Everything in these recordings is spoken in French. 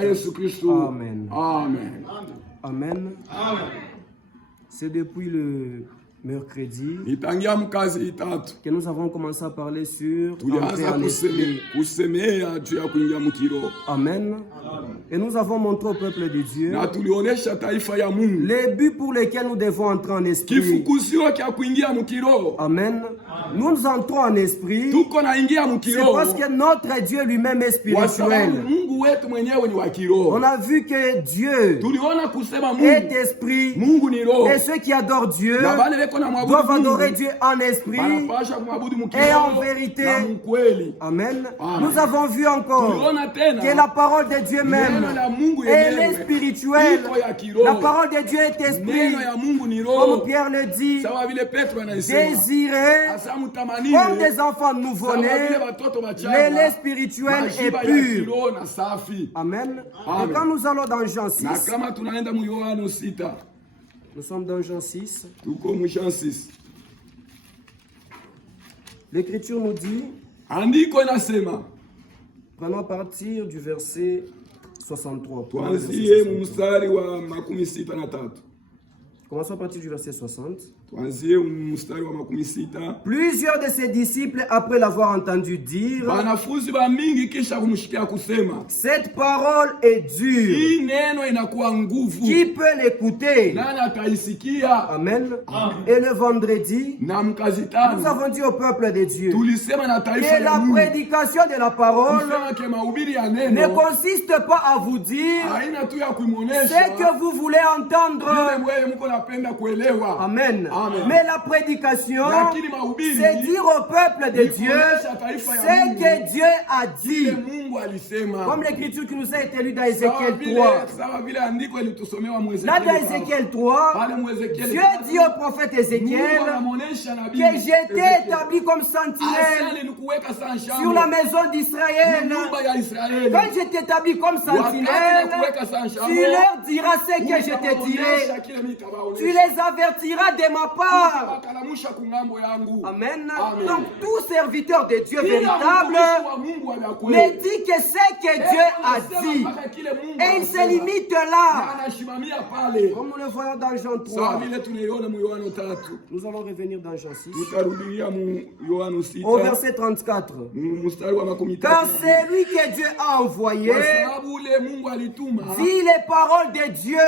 Amen. Amen. Amen. C'est depuis le mercredi que nous avons commencé à parler sur entrer en esprit. Amen. Et nous avons montré au peuple de Dieu les buts pour lesquels nous devons entrer en esprit. Amen. Nous entrons en esprit. C'est parce que notre Dieu lui-même est spirituel. On a vu que Dieu est esprit. Et ceux qui adorent Dieu doivent adorer Dieu en esprit et en vérité. Amen. Nous avons vu encore que la parole de Dieu même, elle est spirituelle. La parole de Dieu est esprit. Comme Pierre le dit, désirez comme des enfants nouveau-nés, le lait spirituel est pur. Amen. Et quand nous allons dans Jean 6, nous sommes dans Jean 6. L'Écriture nous dit, prenons à partir du verset 63. Commençons à partir du verset 60. Plusieurs de ses disciples, après l'avoir entendu dire, cette parole est dure. Qui peut l'écouter? Amen. Et le vendredi, nous avons dit au peuple de Dieu que la prédication de la parole ne consiste pas à vous dire ce que vous voulez entendre. Amen. Mais la prédication, c'est dire au peuple de Dieu ce que Dieu a dit. Comme l'écriture qui nous a été lue dans Ézéchiel 3. Là dans Ézéchiel 3, Dieu dit au prophète Ézéchiel que j'étais établi comme sentinelle sur la maison d'Israël. Quand j'étais établi comme sentinelle, tu leur diras ce que je t'ai tiré. Tu les avertiras de ma part. Amen. Donc tout serviteur de Dieu véritable ne dit que ce que Dieu a dit. Et il se limite là. Comme nous le voyons dans Jean 3. Nous allons revenir dans Jean 6. Au verset 34. Car c'est lui que Dieu a envoyé dit les paroles de Dieu.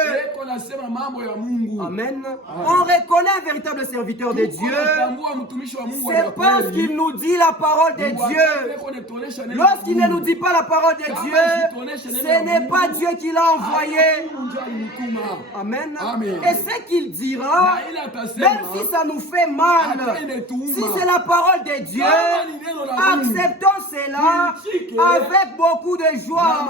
Amen. On reconnaît un véritable serviteur de Dieu. C'est parce qu'il nous dit la parole de Dieu. Lorsqu'il ne nous dit pas la parole de Dieu, ce n'est pas Dieu qui l'a envoyé. Amen. Et ce qu'il dira, même si ça nous fait mal, si c'est la parole de Dieu, acceptons cela avec beaucoup de joie.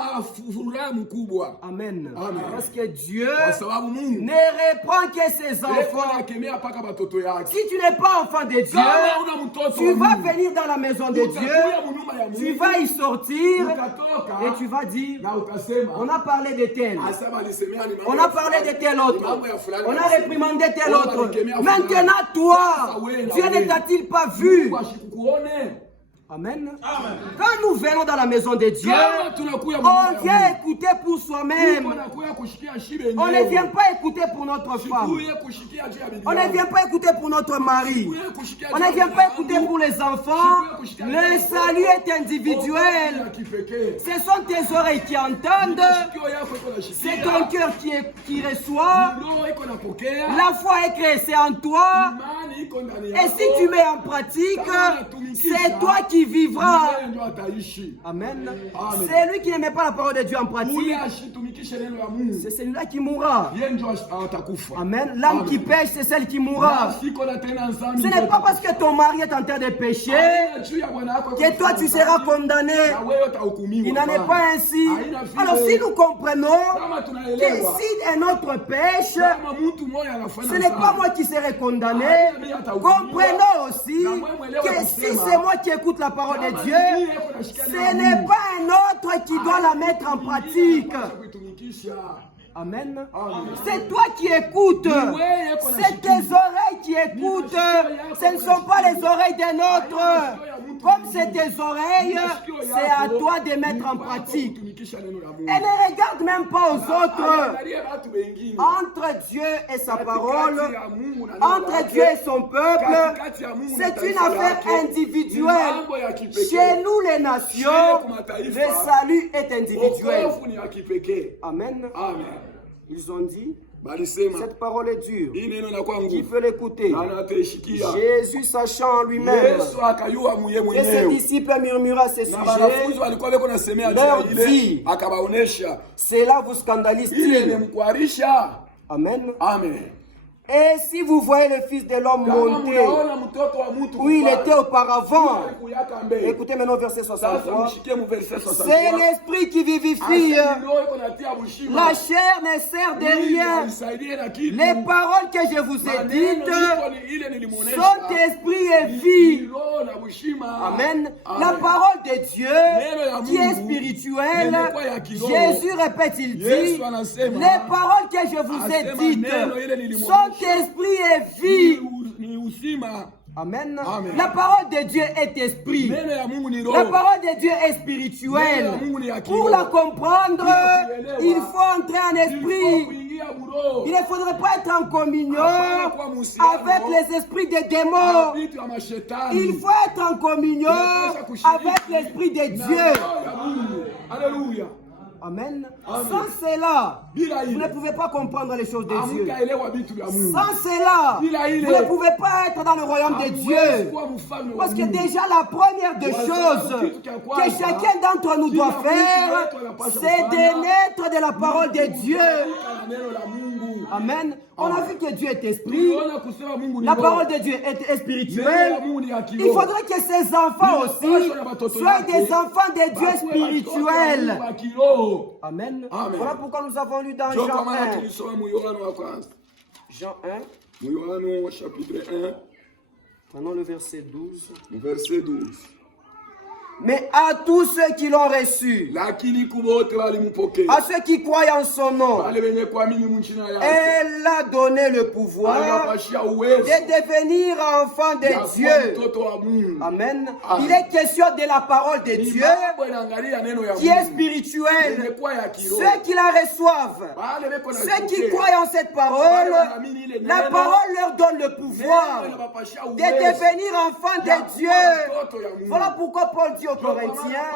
Amen. Parce que Dieu ne reprend que ses enfants. Si tu n'es pas enfant de Dieu, tu vas venir dans la maison de Dieu, tu vas y sortir et tu vas dire, on a parlé de tel, on a parlé de tel autre, on a réprimandé tel autre. Maintenant toi, Dieu ne t'a-t-il pas vu? Amen. Quand nous venons dans la maison de Dieu, on vient écouter pour soi-même. On ne vient pas écouter pour notre femme. On ne vient pas écouter pour notre mari. On ne vient pas écouter pour les enfants. Le salut est individuel. Ce sont tes oreilles qui entendent. C'est ton cœur qui reçoit. La foi est créée, c'est en toi. Et si tu mets en pratique, c'est toi qui vivra. Amen. C'est lui qui ne met pas la parole de Dieu en pratique. C'est celui-là qui mourra. Amen. L'âme qui pêche, c'est celle qui mourra. Ce n'est pas parce que ton mari est en train de pécher que toi tu seras condamné. Il n'en est pas ainsi. Alors si nous comprenons que si un autre pêche, ce n'est pas moi qui serai condamné. Comprenons aussi que si c'est moi qui écoute la parole de Dieu, ce n'est pas un autre qui doit la mettre en pratique. Amen. C'est toi qui écoutes. C'est tes oreilles qui écoutent. Ce ne sont pas les oreilles des nôtres. Comme c'est tes oreilles, c'est à toi de mettre en pratique. Et ne regarde même pas aux autres. Entre Dieu et sa parole, entre Dieu et son peuple, c'est une affaire individuelle. Chez nous les nations, le salut est individuel. Amen. Ils ont dit, cette parole est dure. Qui peut l'écouter? Jésus, sachant en lui-même que ses disciples murmuraient à ce sujet, leur dit, cela vous scandalise-t-il? Amen. Et si vous voyez le Fils de l'homme monter où il était auparavant, écoutez maintenant verset 63, c'est l'esprit qui vivifie, la chair ne sert de rien. Les paroles que je vous ai dites sont esprit et vie. Amen. La parole de Dieu qui est spirituelle, Jésus répète, il dit, les paroles que je vous ai dites sont esprit et vie. Amen. La parole de Dieu est esprit. La parole de Dieu est spirituelle. Pour la comprendre, il faut entrer en esprit. Il ne faudrait pas être en communion avec les esprits des démons. Il faut être en communion avec l'esprit de Dieu. Alléluia. Amen. Sans cela, vous ne pouvez pas comprendre les choses de Dieu. Sans cela, vous ne pouvez pas être dans le royaume de Dieu. Parce que déjà la première des choses que chacun d'entre nous doit faire, c'est de naître de la parole de Dieu. Amen. On a vu que Dieu est esprit. La parole de Dieu est spirituelle. Il faudrait que ces enfants aussi soient des enfants de Dieu spirituels. Amen. Voilà pourquoi nous avons lu dans Jean 1. Jean 1. Chapitre 1. Maintenant le verset 12. Le verset 12. Mais à tous ceux qui l'ont reçu, à ceux qui croient en son nom, elle a donné le pouvoir de devenir enfant de Dieu. Amen. Il est question de la parole de Dieu qui est spirituelle. Ceux qui la reçoivent, ceux qui croient en cette parole, la parole leur donne le pouvoir de devenir enfant de Dieu. Voilà pourquoi Paul dit aux Corinthiens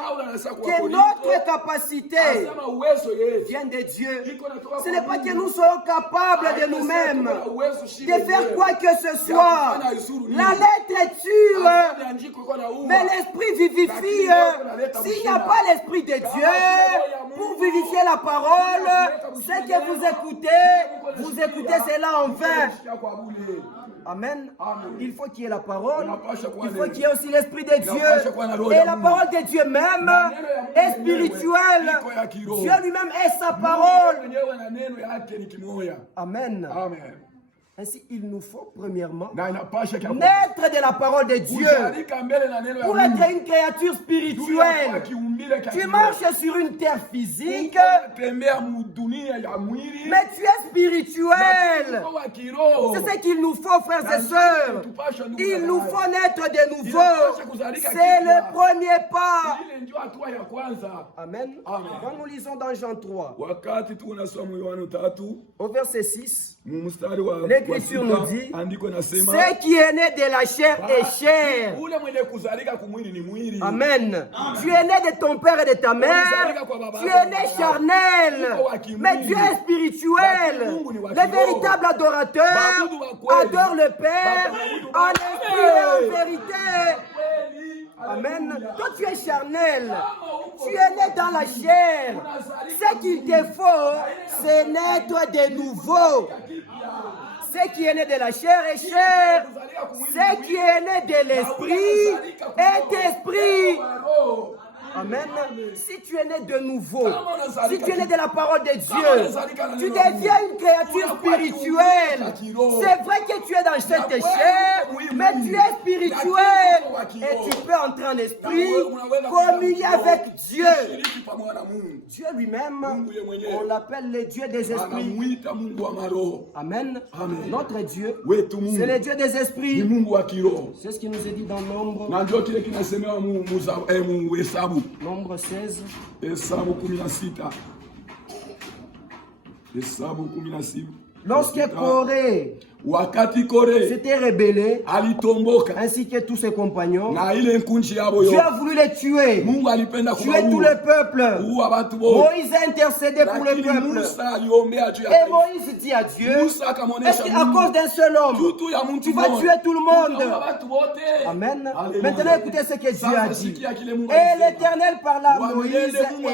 que notre capacité vient de Dieu. Ce n'est pas que nous soyons capables de nous-mêmes de faire quoi que ce soit. La lettre tue, mais l'esprit vivifie. S'il n'y a pas l'esprit de Dieu pour vivifier la parole, ce que vous écoutez cela en vain. Amen. Il faut qu'il y ait la parole. Il faut qu'il y ait aussi l'esprit de Dieu. Et la parole de Dieu même est spirituelle. Dieu lui-même est sa parole. Amen. Ainsi, il nous faut premièrement naître de la parole de Dieu pour être une créature spirituelle. Tu marches sur une terre physique, mais tu es spirituel. C'est ce qu'il nous faut, frères et sœurs. Il nous faut naître de nouveau. C'est le premier pas. Amen. Quand nous lisons dans Jean 3, au verset 6, l'Écriture nous dit, ce qui est né de la chair est chair. Amen. Tu es né de ton père et de ta mère. Tu es né charnel. Mais Dieu est spirituel. Le véritable adorateur adore le Père en esprit et en vérité. Amen. Toi, tu es charnel. Tu es né dans la chair. Ce qu'il te faut, c'est naître de nouveau. Ce qui est né de la chair est chair. Ce qui est né de l'esprit est esprit. Amen. Si tu es né de nouveau, si tu es né de la parole de Dieu, tu deviens une créature spirituelle. C'est vrai que tu es dans cette chair, mais tu es spirituel. Et tu peux entrer en esprit, communier avec Dieu. Dieu lui-même, on l'appelle le Dieu des esprits. Amen. Notre Dieu, c'est le Dieu des esprits. C'est ce qui nous est dit dans Nombre. Nombre 16. Lorsque Corée s'était rebellé, ainsi que tous ses compagnons, Dieu a voulu les tuer, tuer tout le peuple. Moïse a intercédé pour le peuple. Et Moïse dit à Dieu, est-ce qu'à cause d'un seul homme, tu vas tuer tout le monde? Amen. Maintenant écoutez ce que Dieu a dit. Et l'Éternel parla à Moïse et dit,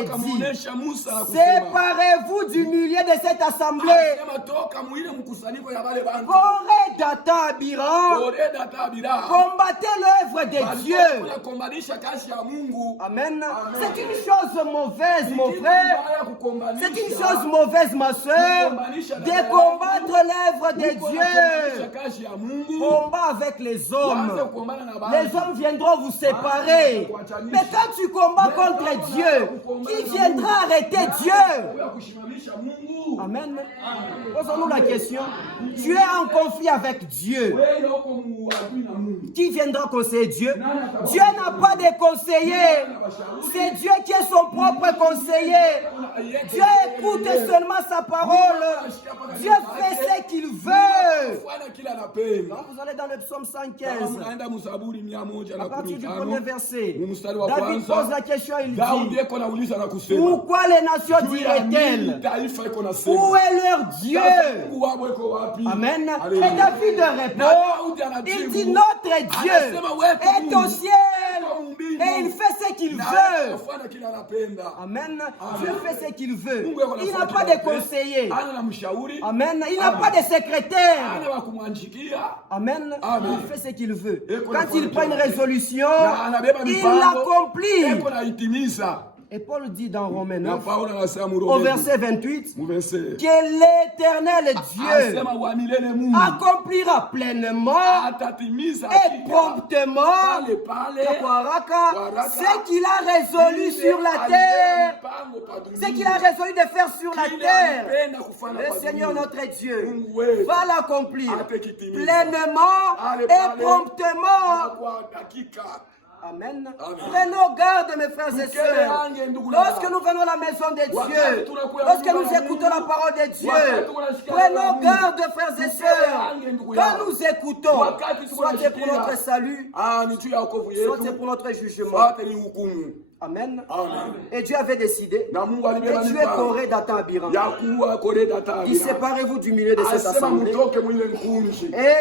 séparez-vous du milieu de cette assemblée. Corée, Dathan, Abiram, combattez l'œuvre de Dieu. Amen. C'est une chose mauvaise, mon frère. C'est une chose mauvaise, ma soeur, de combattre l'œuvre de Dieu. Combat avec les hommes. Les hommes viendront vous séparer. Mais quand tu combats contre Dieu, qui viendra arrêter Dieu? Amen. Posons-nous la question. Tu es en conflit avec Dieu. Qui viendra conseiller Dieu? Dieu n'a pas de conseiller. C'est Dieu qui est son propre conseiller. Dieu écoute seulement sa parole. Dieu fait ce qu'il veut. Donc vous allez dans le psaume 115. À partir du premier verset, David pose la question, il dit, pourquoi les nations diraient-elles, où est leur Dieu? Amen. Et David répond, il dit, notre Dieu est au ciel et il fait ce qu'il veut. Amen. Dieu fait ce qu'il veut. Il n'a pas de conseiller. Amen. Il n'a pas de secrétaire. Amen. Il fait ce qu'il veut. Quand il prend une résolution, il l'accomplit. Et Paul dit dans Romains 9, au verset 28, que l'Éternel Dieu accomplira pleinement et promptement ce qu'il a résolu sur la terre. Ce qu'il a résolu de faire sur la terre. Le Seigneur notre Dieu va l'accomplir pleinement et promptement. Amen. Prenons garde, mes frères et sœurs. Lorsque nous venons à la maison de Dieu, lorsque nous écoutons la parole de Dieu, prenons garde, frères et sœurs. Quand nous écoutons, soit c'est pour notre salut, soit c'est pour notre jugement. Amen. Et Dieu avait décidé de tuer Corée, Dathan, Abiram. Il séparez-vous du milieu de cette assemblée. Et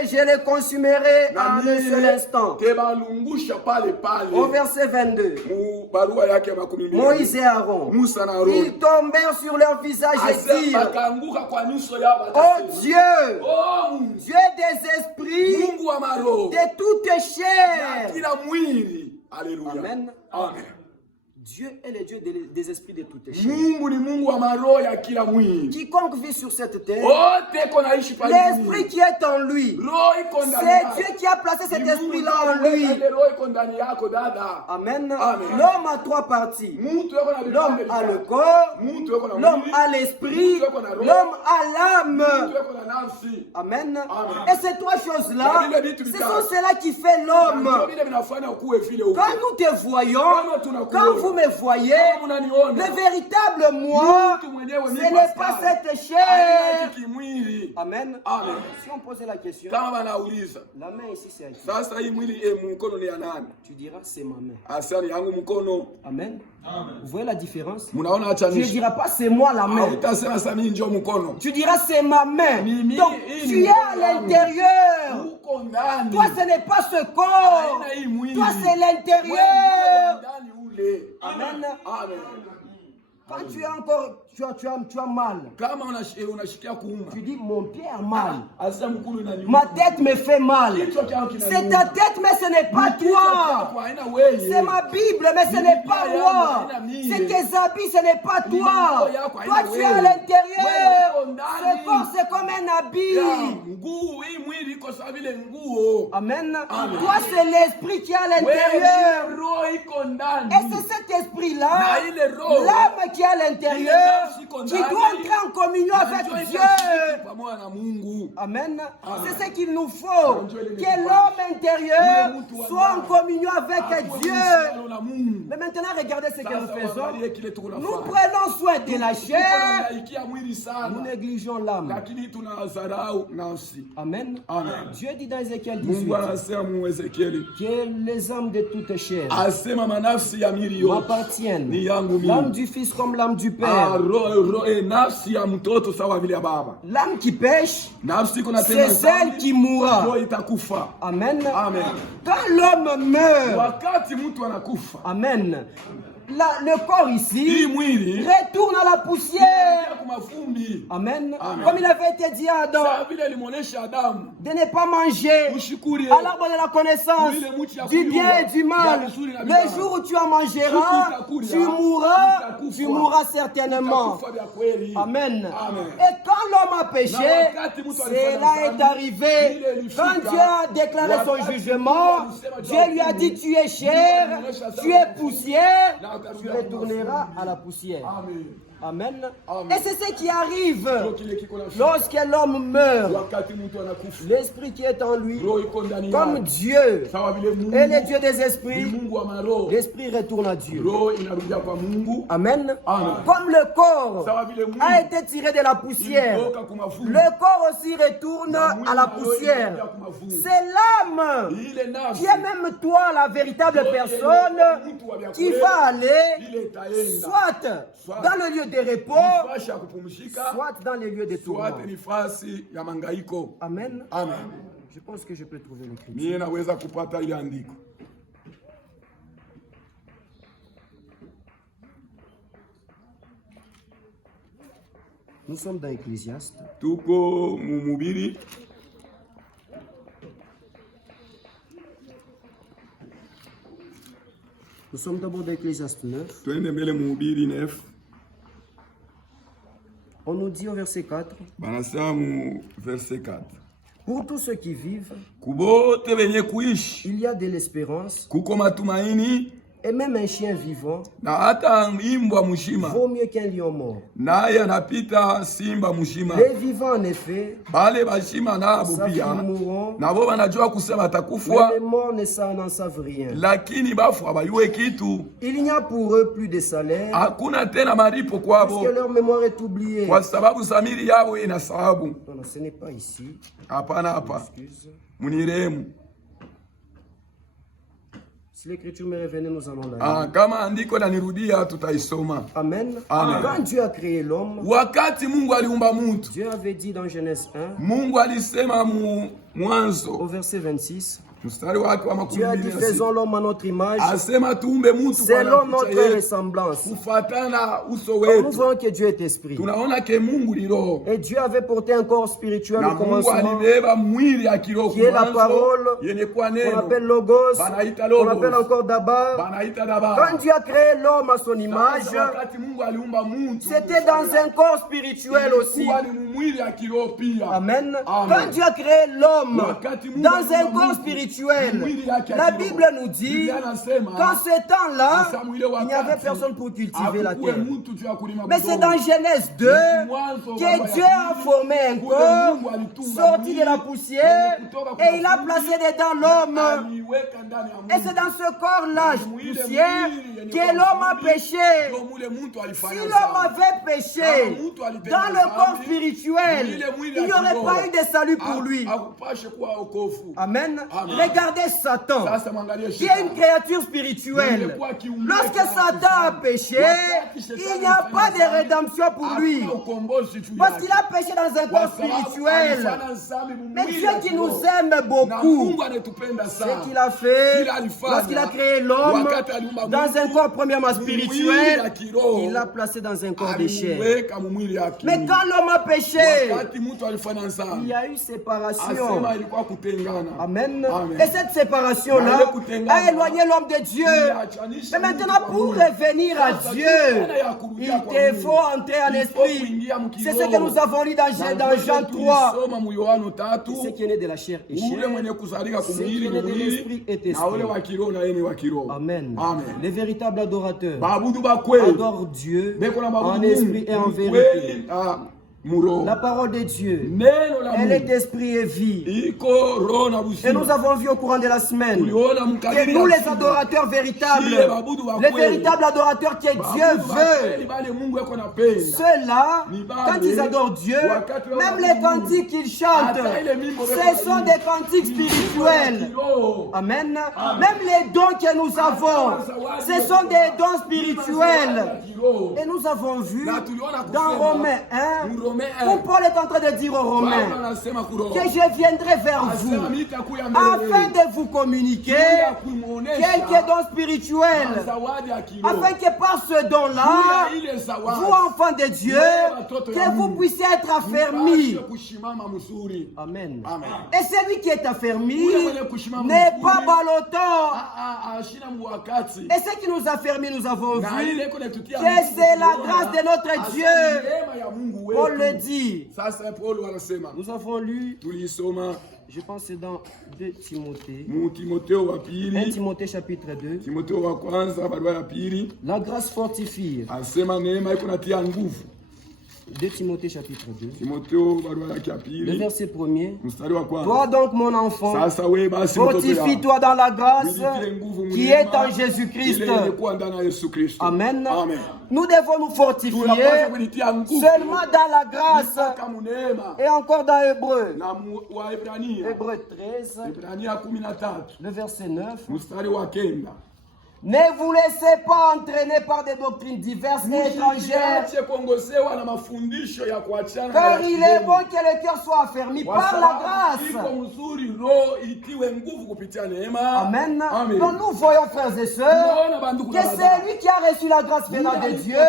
je les consumerai en un seul instant. Au verset 22. Moïse et Aaron, ils tombèrent sur leur visage et dirent, oh Dieu, Dieu des esprits, de toute chair. Amen. Amen. Dieu est le Dieu des esprits de toutes chair. Quiconque vit sur cette terre, l'esprit qui est en lui, c'est Dieu qui a placé cet esprit-là en lui. Amen. L'homme a trois parties. L'homme a le corps, l'homme a l'esprit, l'homme a l'âme. Amen. Et ces trois choses-là, ce sont celles qui fait l'homme. Quand nous te voyons, quand vous me voyez, le véritable moi, ce n'est pas cette chair. Amen. Si on posait la question, la main ici c'est à qui? Tu diras c'est ma main. Amen. Vous voyez la différence? Tu ne diras pas c'est moi la main. Tu diras c'est ma main. Donc tu es à l'intérieur. Toi ce n'est pas ce corps. Toi c'est l'intérieur. Amen. Quand tu es encore, tu as mal. Tu dis, mon pied a mal. Ma tête me fait mal. C'est ta tête, mais ce n'est pas toi. C'est ma Bible, mais ce n'est pas moi. C'est tes habits, ce n'est pas toi. Toi, tu es à l'intérieur. Ce corps, c'est comme un habit. Amen. Toi, c'est l'esprit qui est à l'intérieur. Et c'est cet esprit-là, l'âme qui est à l'intérieur, qui doit entrer en communion avec Dieu. Amen. C'est ce qu'il nous faut. Que l'homme intérieur soit en communion avec Dieu. Mais maintenant, regardez ce que nous faisons. Nous prenons soin de la chair. Nous négligeons l'âme. Amen. Dieu dit dans Ézéchiel 18 que les âmes de toute chair m'appartiennent. L'âme du Fils comme l'âme du Père. L'âme qui pêche, c'est celle qui mourra. Amen. Quand l'homme meurt, amen, le corps ici retourne à la poussière. Amen. Comme il avait été dit à Adam de ne pas manger à l'arbre de la connaissance du bien et du mal. Le jour où tu en mangeras, tu mourras certainement. Amen. Et quand l'homme a péché, cela est arrivé. Quand Dieu a déclaré son jugement, Dieu lui a dit, tu es chair, tu es poussière, tu retourneras à la poussière. Amen. Et c'est ce qui arrive lorsque l'homme meurt. L'esprit qui est en lui, comme Dieu est le Dieu des esprits, l'esprit retourne à Dieu. Amen. Comme le corps a été tiré de la poussière, le corps aussi retourne à la poussière. C'est l'âme qui est même toi, la véritable personne, qui va aller soit dans le lieu de repos, soit dans les lieux de tourment. Amen. Je pense que je peux trouver l'écriture. Nous sommes dans Ecclésiaste. Nous sommes d'abord dans Ecclésiaste 9. On nous dit au verset 4. Pour tous ceux qui vivent, il y a de l'espérance. Et même un chien vivant vaut mieux qu'un lion mort. Les vivants, en effet, savent qu'ils mourront, mais les morts n'en savent rien. Il n'y a pour eux plus de salaire, parce que leur mémoire est oubliée. Non, ce n'est pas ici. Excuse. Si l'écriture me revenait, nous allons la lire. Amen. Quand Dieu a créé l'homme, Dieu avait dit dans Genèse 1, au verset 26, Dieu a dit, faisons l'homme à notre image, selon notre ressemblance. Nous voyons que Dieu est esprit. Et Dieu avait porté un corps spirituel au commencement, qui est la parole, qu'on appelle Logos, qu'on appelle encore Dabar. Quand Dieu a créé l'homme à son image, c'était dans un corps spirituel aussi. Amen. Quand Dieu a créé l'homme dans un corps spirituel, la Bible nous dit qu'en ce temps-là, il n'y avait personne pour cultiver la terre. Mais c'est dans Genèse 2 que Dieu a formé un corps sorti de la poussière et il a placé dedans l'homme. Et c'est dans ce corps-là, poussière, que l'homme a péché. Si l'homme avait péché dans le corps spirituel, il n'y aurait pas eu de salut pour lui. Amen. Regardez Satan, qui est une créature spirituelle. Lorsque Satan a péché, il n'y a pas de rédemption pour lui. Parce qu'il a péché dans un corps spirituel. Mais Dieu qui nous aime beaucoup, ce qu'il a fait, lorsqu'il a créé l'homme dans un corps premièrement spirituel, il l'a placé dans un corps de chair. Mais quand l'homme a péché, il y a eu séparation. Amen. Et cette séparation-là a éloigné l'homme de Dieu. Mais maintenant, pour revenir à Dieu, il te faut entrer en esprit. C'est ce que nous avons lu dans Jean 3. Ce qui est né de la chair est chair. Ce qui est né de l'esprit est esprit. Amen. Les véritables adorateurs adorent Dieu en esprit et en vérité. La parole de Dieu, elle est d'esprit et vie. Et nous avons vu au courant de la semaine que nous les adorateurs véritables, les véritables adorateurs que Dieu veut, ceux-là, quand ils adorent Dieu, même les cantiques qu'ils chantent, ce sont des cantiques spirituels. Amen. Même les dons que nous avons, ce sont des dons spirituels. Et nous avons vu dans Romains 1, où Paul est en train de dire aux Romains que je viendrai vers vous afin de vous communiquer quelques dons spirituels, afin que par ce don-là, vous enfants de Dieu, que vous puissiez être affermis. Amen. Et celui qui est affermi n'est pas ballottant. Et ce qui nous affermit, nous avons vu que c'est la grâce de notre Dieu. Paul le dit. Nous avons lu, je pense que c'est dans 2 Timothée. 1 Timothée chapitre 2. La grâce fortifie. 2 Timothée chapitre 2. Le verset 1er. Toi donc mon enfant, fortifie-toi dans la grâce qui est en Jésus-Christ. Amen. Nous devons nous fortifier seulement dans la grâce. Et encore dans Hébreu. Hébreu 13. Le verset 9. Ne vous laissez pas entraîner par des doctrines diverses et étrangères. Car il est bon que le cœur soit affermi par la grâce. Amen. Donc nous voyons, frères et sœurs, que c'est lui qui a reçu la grâce venant de Dieu.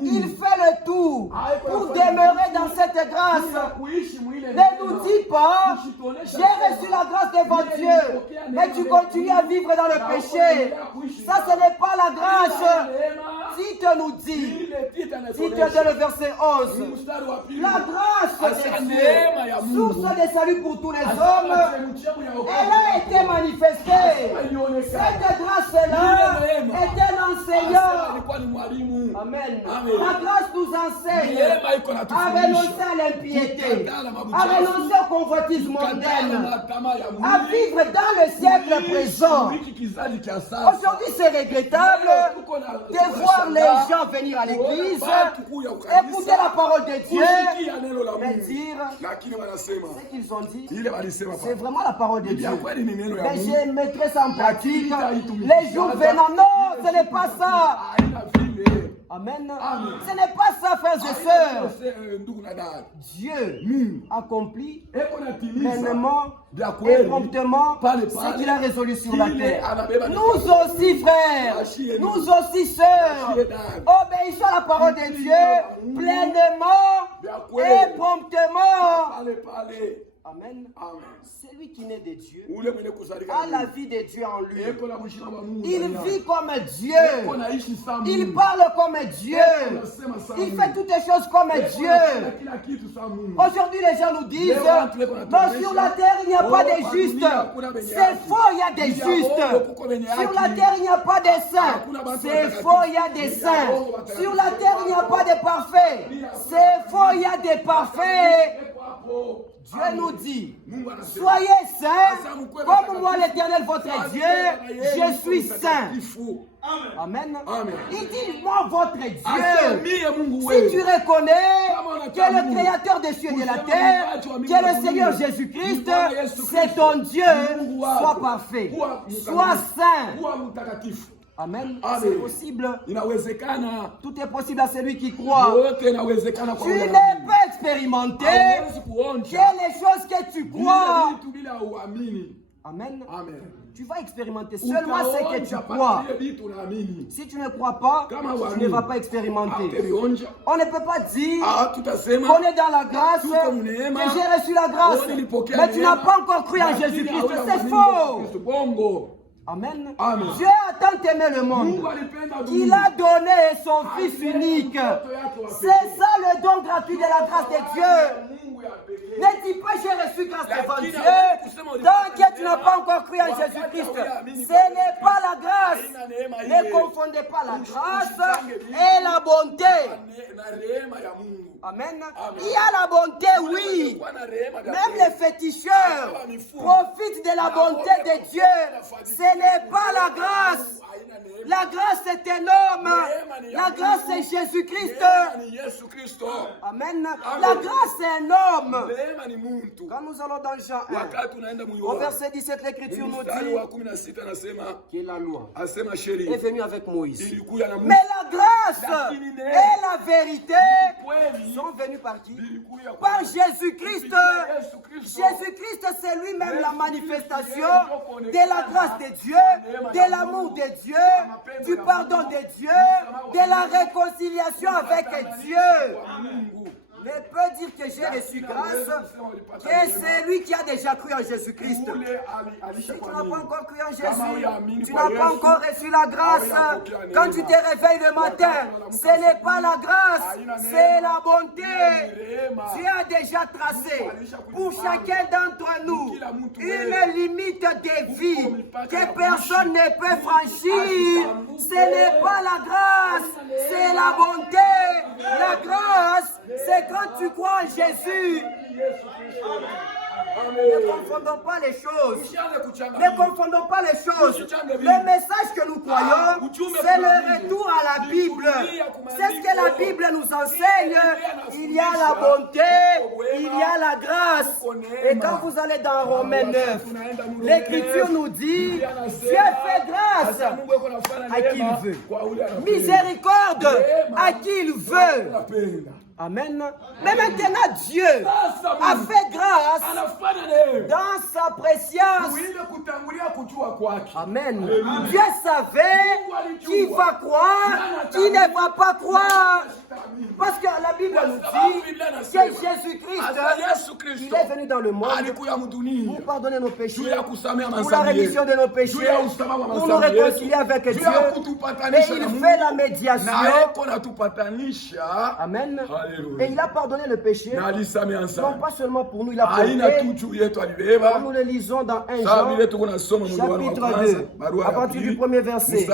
Il fait le tout pour demeurer dans cette grâce. Ne nous dis pas, j'ai reçu la grâce devant Dieu, mais tu continues à vivre dans le péché. Ça, ce n'est pas la grâce. Tite nous dit, Tite de le verset 11, la grâce de Dieu, source de salut pour tous les hommes, elle a été manifestée. Cette grâce-là est un enseignant. Amen. La grâce nous enseigne à renoncer à l'impiété, à renoncer au convoitisme mondain, à vivre dans le siècle présent. Aujourd'hui, c'est regrettable de voir les gens venir à l'église, écouter la parole de Dieu, mais dire ce qu'ils ont dit, c'est vraiment la parole de Dieu. Mais je mettrai ça en pratique les jours venant. Non, ce n'est pas ça. Amen. Ce n'est pas ça, frères et sœurs. Dieu accomplit pleinement et promptement ce qu'il a résolu sur la terre. Nous aussi, frères, nous aussi, sœurs, obéissons à la parole de Dieu pleinement et promptement. Amen. C'est lui qui naît de Dieu a la vie de Dieu en lui. Il vit comme Dieu. Il parle comme Dieu. Il fait toutes les choses comme Dieu. Aujourd'hui, les gens nous disent non, sur la terre, il n'y a pas de justes. C'est faux, il y a des justes. Sur la terre, il n'y a pas de saints. C'est faux, il y a des saints. Sur la terre, il n'y a pas de parfaits. C'est faux, il y a des parfaits. Dieu nous dit, soyez saints, comme moi l'Éternel votre Dieu, je suis saint. Amen. Il dit, moi votre Dieu. Si tu reconnais qui est le créateur des cieux et de la terre, qui est le Seigneur Jésus-Christ, c'est ton Dieu, sois parfait, sois saint. Amen. C'est possible. Tout est possible à celui qui croit. Tu n'es pas expérimenté. Quelles les choses que tu crois. Amen. Tu vas expérimenter seulement ce que tu crois. Si tu ne crois pas, tu ne vas pas expérimenter. On ne peut pas dire qu'on est dans la grâce, que j'ai reçu la grâce, mais tu n'as pas encore cru en Jésus-Christ. C'est faux. Amen. Dieu a tant aimé le monde qu'il a donné son Fils unique. C'est ça le don gratuit de la grâce de Dieu. Ne dis pas j'ai reçu grâce devant Dieu tant que tu n'as pas encore cru en Jésus-Christ. Ce n'est pas la grâce. Ne confondez pas la grâce et la bonté. Amen. Il y a la bonté, oui. Même les féticheurs profitent de la bonté de Dieu. Ce n'est pas la grâce. La grâce est un homme. La grâce c'est Jésus-Christ. Amen. La grâce est un homme. Quand nous allons dans Jean 1, au verset 17, l'Écriture nous dit que la loi est venue avec Moïse. Mais la grâce et la vérité sont venues par qui? Par Jésus-Christ. Jésus-Christ, c'est lui-même la manifestation de la grâce de Dieu, de l'amour de Dieu, du pardon de Dieu, de la réconciliation avec Dieu. Ne peut dire que j'ai reçu grâce, que c'est lui qui a déjà cru en Jésus-Christ. Si tu n'as pas encore cru en Jésus, tu n'as pas encore reçu la grâce. Quand tu te réveilles le matin, ce n'est pas la grâce, c'est la bonté. Dieu a déjà tracé pour chacun d'entre nous une limite de vie que personne ne peut franchir. Ce n'est pas la grâce, c'est la bonté. La grâce, c'est quand tu crois en Jésus. Ne confondons pas les choses. Ne confondons pas les choses. Le message que nous croyons, c'est le retour à la Bible. C'est ce que la Bible nous enseigne. Il y a la bonté, il y a la grâce. Et quand vous allez dans Romains 9, l'Écriture nous dit, Dieu fait grâce à qui il veut. Miséricorde à qui il veut. Amen. Mais maintenant, Dieu a fait grâce dans sa préscience. Amen. Dieu savait qui va croire, qui ne va pas croire. Parce que la Bible nous dit que Jésus-Christ, il est venu dans le monde pour pardonner nos péchés, pour la rémission de nos péchés, pour nous réconcilier avec Dieu. Et il fait la médiation. Amen. Et il a pardonné le péché, non pas seulement pour nous, il a pardonné. Comme nous le lisons dans 1 Jean, chapitre 2, à partir du premier verset.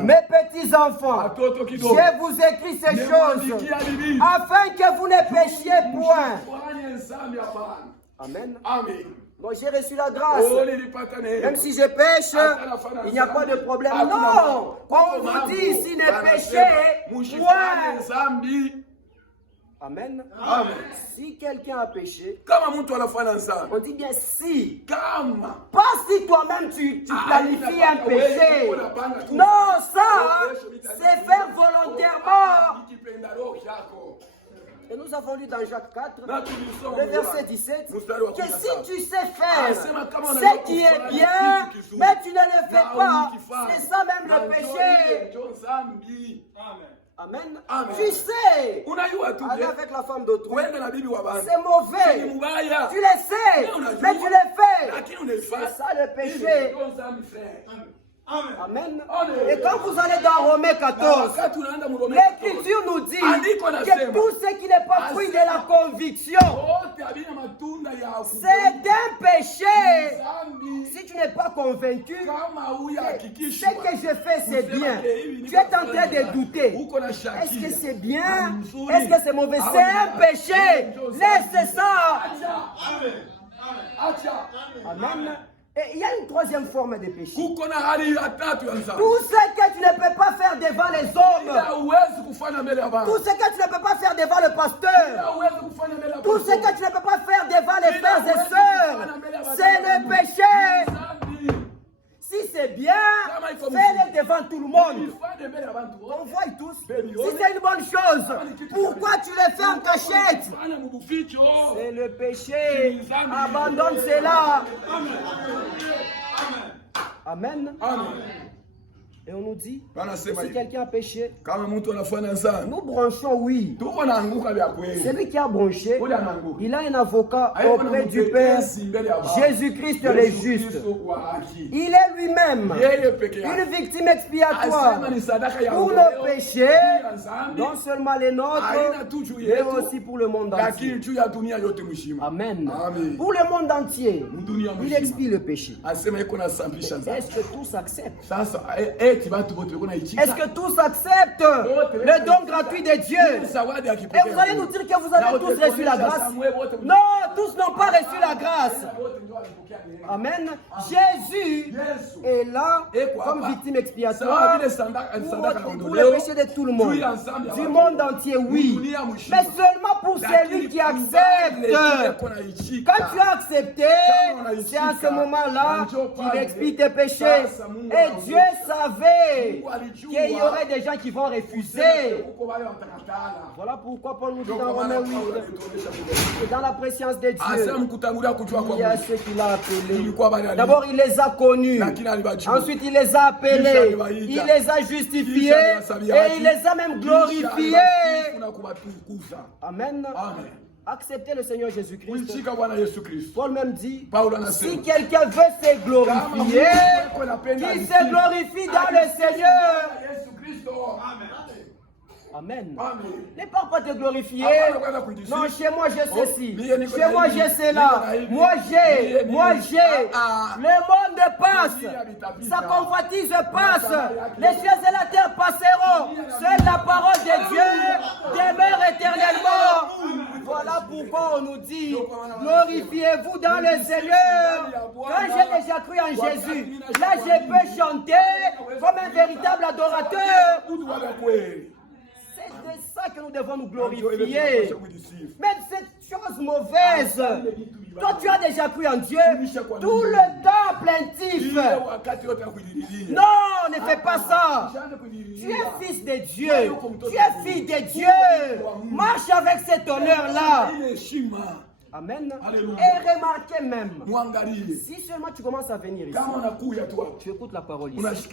Mes petits enfants, je vous écris ces choses afin que vous ne péchiez point. Amen. Bon, j'ai reçu la grâce. Même si je pêche, il n'y a pas de problème. Non, on vous dit, s'il ne péchez point. Amen. Amen. Si quelqu'un a péché, on dit bien si. Pas si toi-même tu planifies un péché. Non, ça, c'est faire volontairement. Et nous avons lu dans Jacques 4, le verset 17, que si tu sais faire ce qui est bien, mais tu ne le fais pas, c'est ça même le péché. Amen. Tu sais, aller avec la femme d'autrui, c'est mauvais. Tu le sais, mais tu le fais. C'est ça le péché. Amen. Et quand vous allez dans Romains 14, l'Écriture nous dit que tout ce qui n'est pas fruit de la conviction, c'est un péché. Si tu n'es pas convaincu, ce que je fais c'est bien, tu es en train de douter. Est-ce que c'est bien? Est-ce que c'est mauvais? C'est un péché. Laisse ça. Amen. Et il y a une troisième forme de péché. Tout kuko na hali ya tatu ya dhambi. ce que tu ne peux pas faire devant les hommes. Hauwezi kufanya mbele ya Bwana. Tout ce que tu ne peux pas faire devant le pasteur. Hauwezi kufanya mbele ya Tout ce que tu ne peux pas faire devant les frères et sœurs. C'est le péché. Si c'est bien, fais-le devant tout le monde. On voit tous. Si c'est une bonne chose, pourquoi tu le fais en cachette? C'est le péché. Abandonne cela. Amen. Et on nous dit, si quelqu'un a péché, nous branchons, oui. Celui qui a branché, il a un avocat auprès du Père, Jésus-Christ le juste. Il est lui-même une victime expiatoire pour nos péchés, non seulement les nôtres, mais aussi pour le monde entier. Amen. Pour le monde entier, il expie le péché. Est-ce que tous acceptent? Est-ce que tous acceptent le don gratuit de Dieu? Et vous allez nous dire que vous avez tous reçu la grâce? Non, tous n'ont pas reçu la grâce. Amen. Jésus est là comme victime expiatoire pour le péché de tout le monde. Du monde entier, oui. Mais seulement pour celui qui accepte. Quand tu as accepté, c'est à ce moment-là qu'il expie tes péchés. Et Dieu savait qu'il y aurait des gens qui vont refuser. Voilà pourquoi Paul nous dit dans Romains 8, dans la préscience de Dieu, il y a ceux qu'il a appelés. D'abord, il les a connus. Ensuite, il les a appelés. Il les a justifiés. Et il les a même glorifiés. Amen. Acceptez le Seigneur Jésus-Christ. Paul même dit, si quelqu'un veut se glorifier, qu'il se glorifie dans le Seigneur. Amen. Ne pas te glorifier. Non, chez moi j'ai ceci. Chez moi j'ai cela. Moi j'ai. Le monde passe. Sa convoitise passe. Les cieux et la terre passeront. Seule la parole de Dieu demeure éternellement. Voilà pourquoi on nous dit, glorifiez-vous dans le Seigneur. Quand j'ai déjà cru en Jésus, là je peux chanter comme un véritable adorateur. C'est de ça que nous devons nous glorifier. Même cette chose mauvaise, toi tu as déjà cru en Dieu, tout le temps plaintif. Non, ne fais pas ça. Tu es fils de Dieu, tu es fille de Dieu. Marche avec cet honneur-là. Amen. Et remarquez même, si seulement tu commences à venir ici, tu écoutes la parole ici.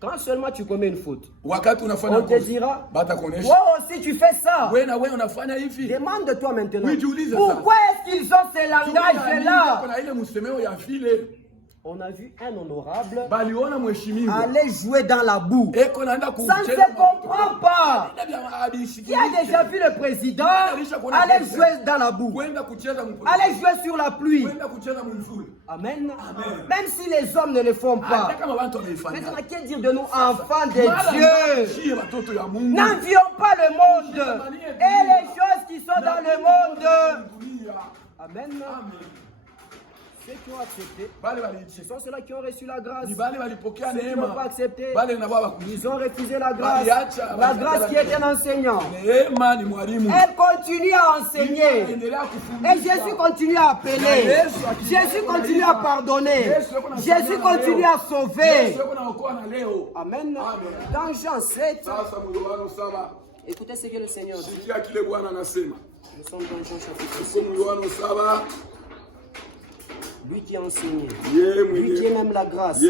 Quand seulement tu commets une faute, on te dira, toi aussi tu fais ça. Demande-toi maintenant, pourquoi est-ce qu'ils ont ce langage-là? On a vu un honorable aller jouer dans la boue. Ça ne se comprend pas. Qui a déjà vu le président aller jouer dans la boue, aller jouer sur la pluie? Amen. Même si les hommes ne le font pas. Maintenant, qu'est-ce dire de nous, enfants de Dieu? N'envions pas le monde et les choses qui sont dans le monde. Amen. Ceux qui ont accepté, ce sont ceux-là qui ont reçu la grâce. Ceux qui n'ont pas accepté, ils ont refusé la grâce. La grâce qui est un enseignant. Elle continue à enseigner. Et Jésus continue à appeler. Jésus continue à pardonner. Jésus continue à sauver. Amen. Dans Jean 7, écoutez ce que le Seigneur dit. Nous sommes dans Jean chapitre 7. Lui qui a enseigné, lui qui est même la grâce.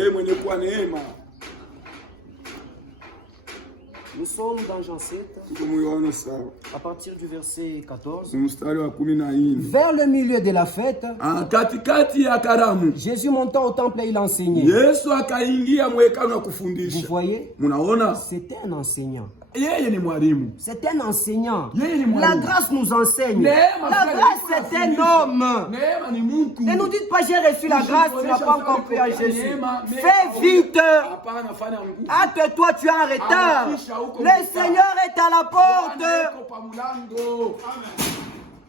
Nous sommes dans Jean 7, à partir du verset 14. Vers le milieu de la fête, Jésus montant au temple et il enseignait. Vous voyez, c'était un enseignant. C'est un enseignant. La grâce nous enseigne. La grâce, c'est un homme. Ne nous dites pas j'ai reçu la grâce, tu n'as pas encore cru en Jésus. Fais vite. Hâte-toi, tu es en retard. Le Seigneur est à la porte.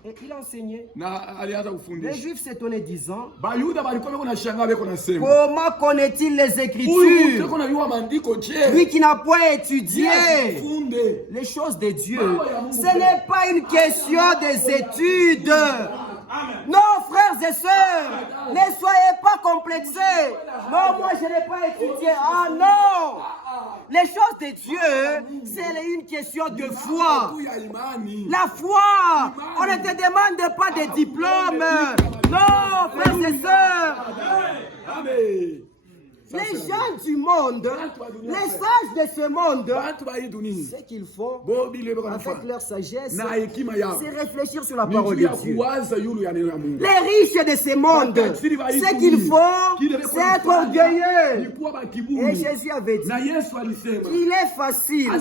Et il enseignait. na alianza Les kufundisha. Juifs s'étonnaient disant, Bayuda balikuwa beko na shanga beko na sema. comment connaît-il les Huyu Écritures? mtu anajua maandiko je? Lui qui n'a point étudié Funde. les choses de Dieu. Ce n'est pas une question des études. Non, frères et sœurs, ne soyez pas complexés. Non, moi je n'ai pas étudié. Ah non! Les choses de Dieu, c'est une question de foi. La foi, on ne te demande pas de diplôme. Non, frères et sœurs. Amen. Les gens du monde, les sages de ce monde, ce qu'ils font avec leur sagesse, c'est réfléchir sur la parole de Dieu. Les riches de ce monde, ce qu'ils font, c'est être orgueilleux. Et Jésus avait dit qu'il est facile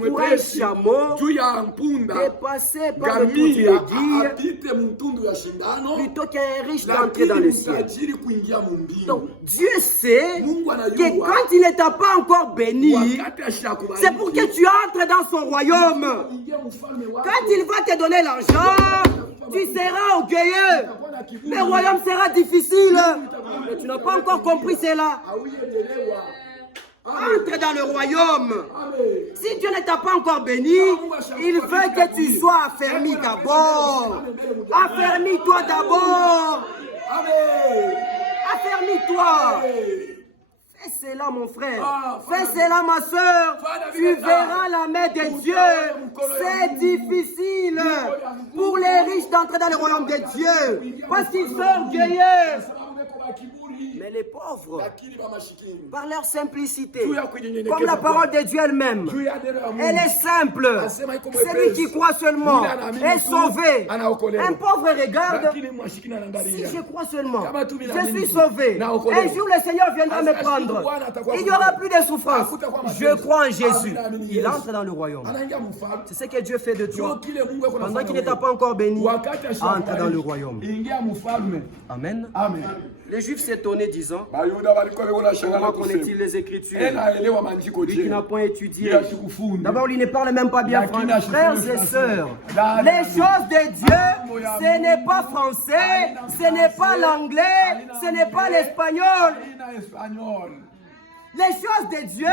pour un chameau de passer par le trou du guide plutôt qu'un riche d'entrer dans le ciel. Donc Dieu sait que quand il ne t'a pas encore béni, c'est pour que tu entres dans son royaume. Quand il va te donner l'argent, tu seras orgueilleux. Le royaume sera difficile. Mais tu n'as pas encore compris cela. Entre dans le royaume. Si Dieu ne t'a pas encore béni, il veut que tu sois affermi d'abord. Affermis-toi d'abord. Affermis-toi. Fais cela, mon frère. Fais cela, ma soeur. Tu verras la main de Dieu. C'est difficile pour les riches d'entrer dans le royaume de Dieu parce qu'ils sont orgueilleux. Mais les pauvres, par leur simplicité, comme la parole de Dieu elle-même, elle est simple. Celui qui croit seulement est sauvé. Un pauvre regarde, si je crois seulement, je suis sauvé. Un jour le Seigneur viendra me prendre. Il n'y aura plus de souffrance. Je crois en Jésus. Il entre dans le royaume. C'est ce que Dieu fait de toi. Pendant qu'il ne t'a pas encore béni, entre dans le royaume. Amen. Amen. Les Juifs s'étonnaient disant, comment connaît-il les Écritures? Lui qui n'a point étudié. D'abord, il ne parle même pas bien français. Frères et sœurs, les choses de Dieu, ce n'est pas français, ce n'est pas l'anglais, ce n'est pas l'espagnol. Les choses de Dieu,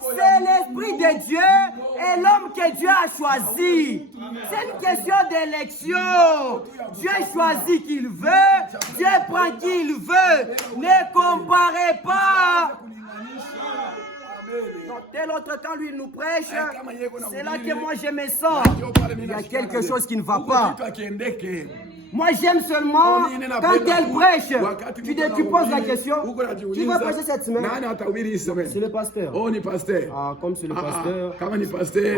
c'est l'Esprit de Dieu et l'homme que Dieu a choisi. C'est une question d'élection. Dieu choisit qui il veut, Dieu prend qui il veut. Ne comparez pas. Dans tel autre temps, lui, il nous prêche. C'est là que moi, je me sens. Il y a quelque chose qui ne va pas. Moi, j'aime seulement quand elle prêche. Tu poses la question. Qui va prêcher cette semaine? C'est le pasteur. Ah, comme c'est le pasteur,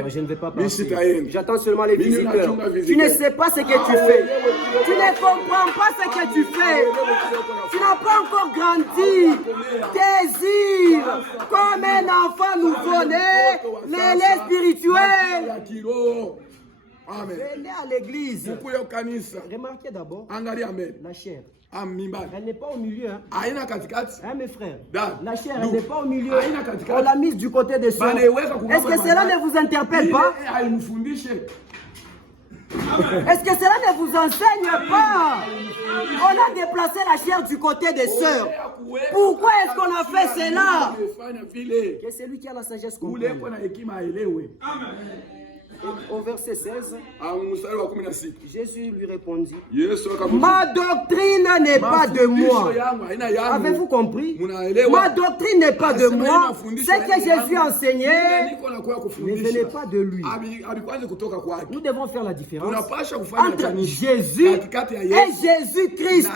je ne vais pas passer. J'attends seulement les visiteurs. Tu ne sais pas ce que tu fais. Tu ne comprends pas ce que tu fais. Tu n'as pas encore grandi. Désire comme un enfant nouveau-né, les spirituels. Venez à l'église. Remarquez d'abord la chair. Elle n'est pas au milieu. Hein, mes frères? La chair, elle n'est pas au milieu. On l'a mise du côté des sœurs. Est-ce que cela ne vous interpelle pas? Est-ce que cela ne vous enseigne pas? On a déplacé la chair du côté des sœurs. Pourquoi est-ce qu'on a fait cela? Que c'est lui qui a la sagesse comprenne. Au verset 16, Jésus lui répondit, ma doctrine n'est pas de moi. Avez-vous compris? Ma doctrine n'est pas de moi. Ce que Jésus enseignait ne venait pas de lui. Nous devons faire la différence entre Jésus et Jésus-Christ.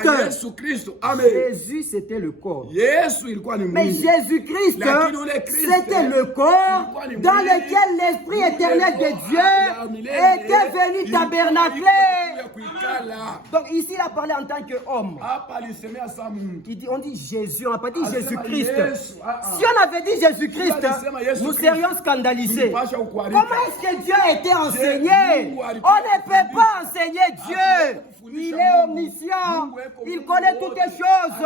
Jésus, c'était le corps. Mais Jésus-Christ, c'était le corps dans lequel l'Esprit éternel de Dieu était venu tabernacler. Donc ici, il a parlé en tant qu'homme. On dit Jésus, on n'a pas dit Jésus-Christ. Si on avait dit Jésus-Christ, nous serions scandalisés. Comment est-ce que Dieu a été enseigné? On ne peut pas enseigner Dieu. Il est omniscient. Il connaît toutes les choses.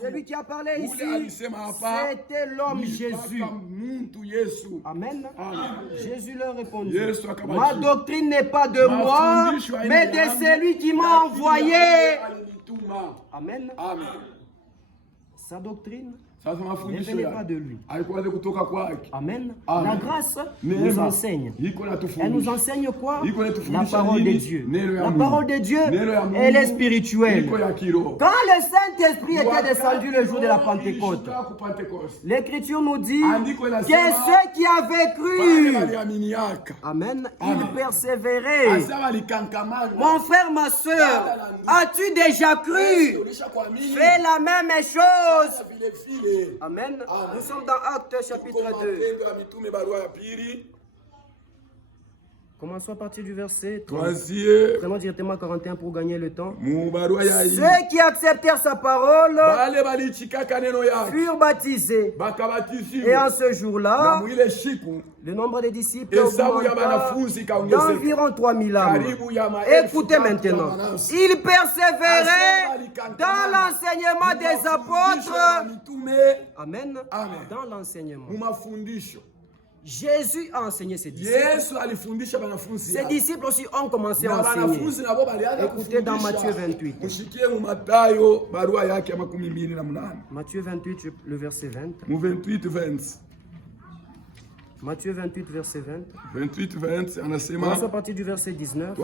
Celui qui a parlé ici, c'était l'homme Jésus. Amen. Jésus leur répondit, ma doctrine n'est pas de moi, mais de celui qui m'a envoyé. Amen. Sa doctrine ne venait pas de lui. Amen. La grâce nous enseigne. Elle nous enseigne quoi? La parole de Dieu. La parole de Dieu, elle est spirituelle. Quand le Saint-Esprit était descendu le jour de la Pentecôte, l'Écriture nous dit que ceux qui avaient cru, amen, ils persévéraient. Mon frère, ma soeur, as-tu déjà cru? Fais la même chose. Amen. Nous sommes dans Actes chapitre 2. Commençons à partir du verset 3. Prenons directement 41 pour gagner le temps. Ceux qui acceptèrent sa parole furent baptisés. Et en ce jour-là, le nombre des disciples augmenta d'environ 3000 âmes. Écoutez maintenant. Ils persévéraient dans l'enseignement des apôtres. Amen. Dans l'enseignement. Jésus a enseigné ses disciples. Ses disciples aussi ont commencé à enseigner. Écoutez dans Matthieu 28. Matthieu 28, le verset 20. Matthieu 28, verset 20. Commençons à partir du verset 19.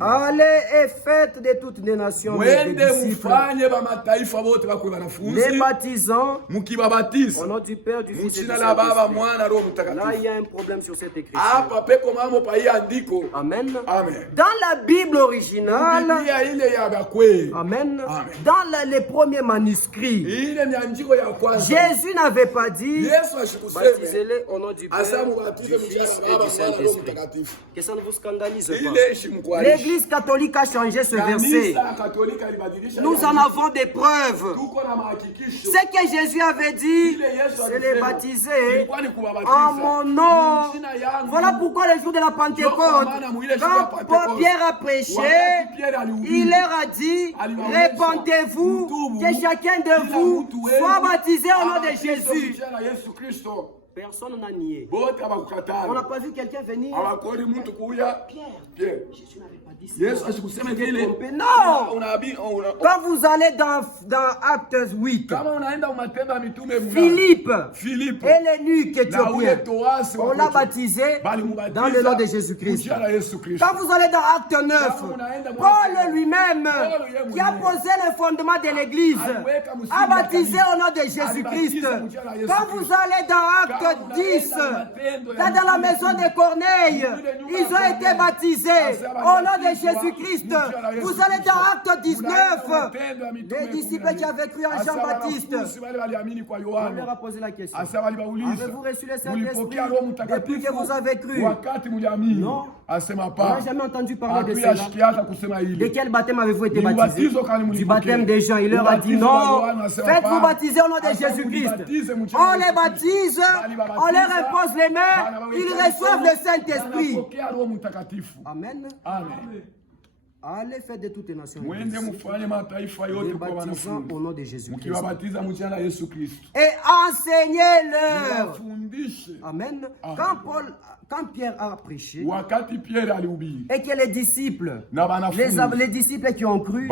Allez et faites de toutes les nations des disciples, les baptisant au nom du Père, du Fils et du Saint-Esprit. Là, il y a un problème sur cette écriture. Amen. Dans la Bible originale, amen, dans les premiers manuscrits, Jésus n'avait pas dit baptisez-les au nom du Père, du Fils et du Saint-Esprit. Que ça ne vous scandalise pas. L'Église catholique a changé ce verset. Nous en avons des preuves. Ce que Jésus avait dit, c'est les baptiser en mon nom. Voilà pourquoi le jour de la Pentecôte, quand Pierre a prêché, il leur a dit, répandez-vous, que chacun de vous soit baptisé au nom de Jésus. Personne n'a nié. On n'a pas vu quelqu'un venir. Pierre, Jésus n'avait pas dit ça. Non. Quand vous allez dans Actes 8, Philippe et l'eunuque éthiopien, on l'a baptisé dans le nom de Jésus-Christ. Quand vous allez dans Actes 9, Paul lui-même, qui a posé le fondement de l'Église, a baptisé au nom de Jésus-Christ. Quand vous allez dans Actes 10, dans la maison de Corneille, ils ont été baptisés au nom de Jésus-Christ. Vous allez dans Acte 19, les disciples qui avaient cru en Jean-Baptiste. On leur a posé la question. Avez-vous reçu le Saint-Esprit depuis que vous avez cru? Non. On n'a jamais entendu parler de cela. De quel baptême avez-vous été baptisé? Du baptême des gens. Il leur a dit non. Faites-vous baptiser au nom de Jésus-Christ. On les baptise, on leur impose les mains, ils reçoivent le Saint-Esprit. Amen. Allez, faites de toutes les nations les baptisant au nom de Jésus-Christ. Et enseignez-leur. Amen. Quand Pierre a prêché et que les disciples qui ont cru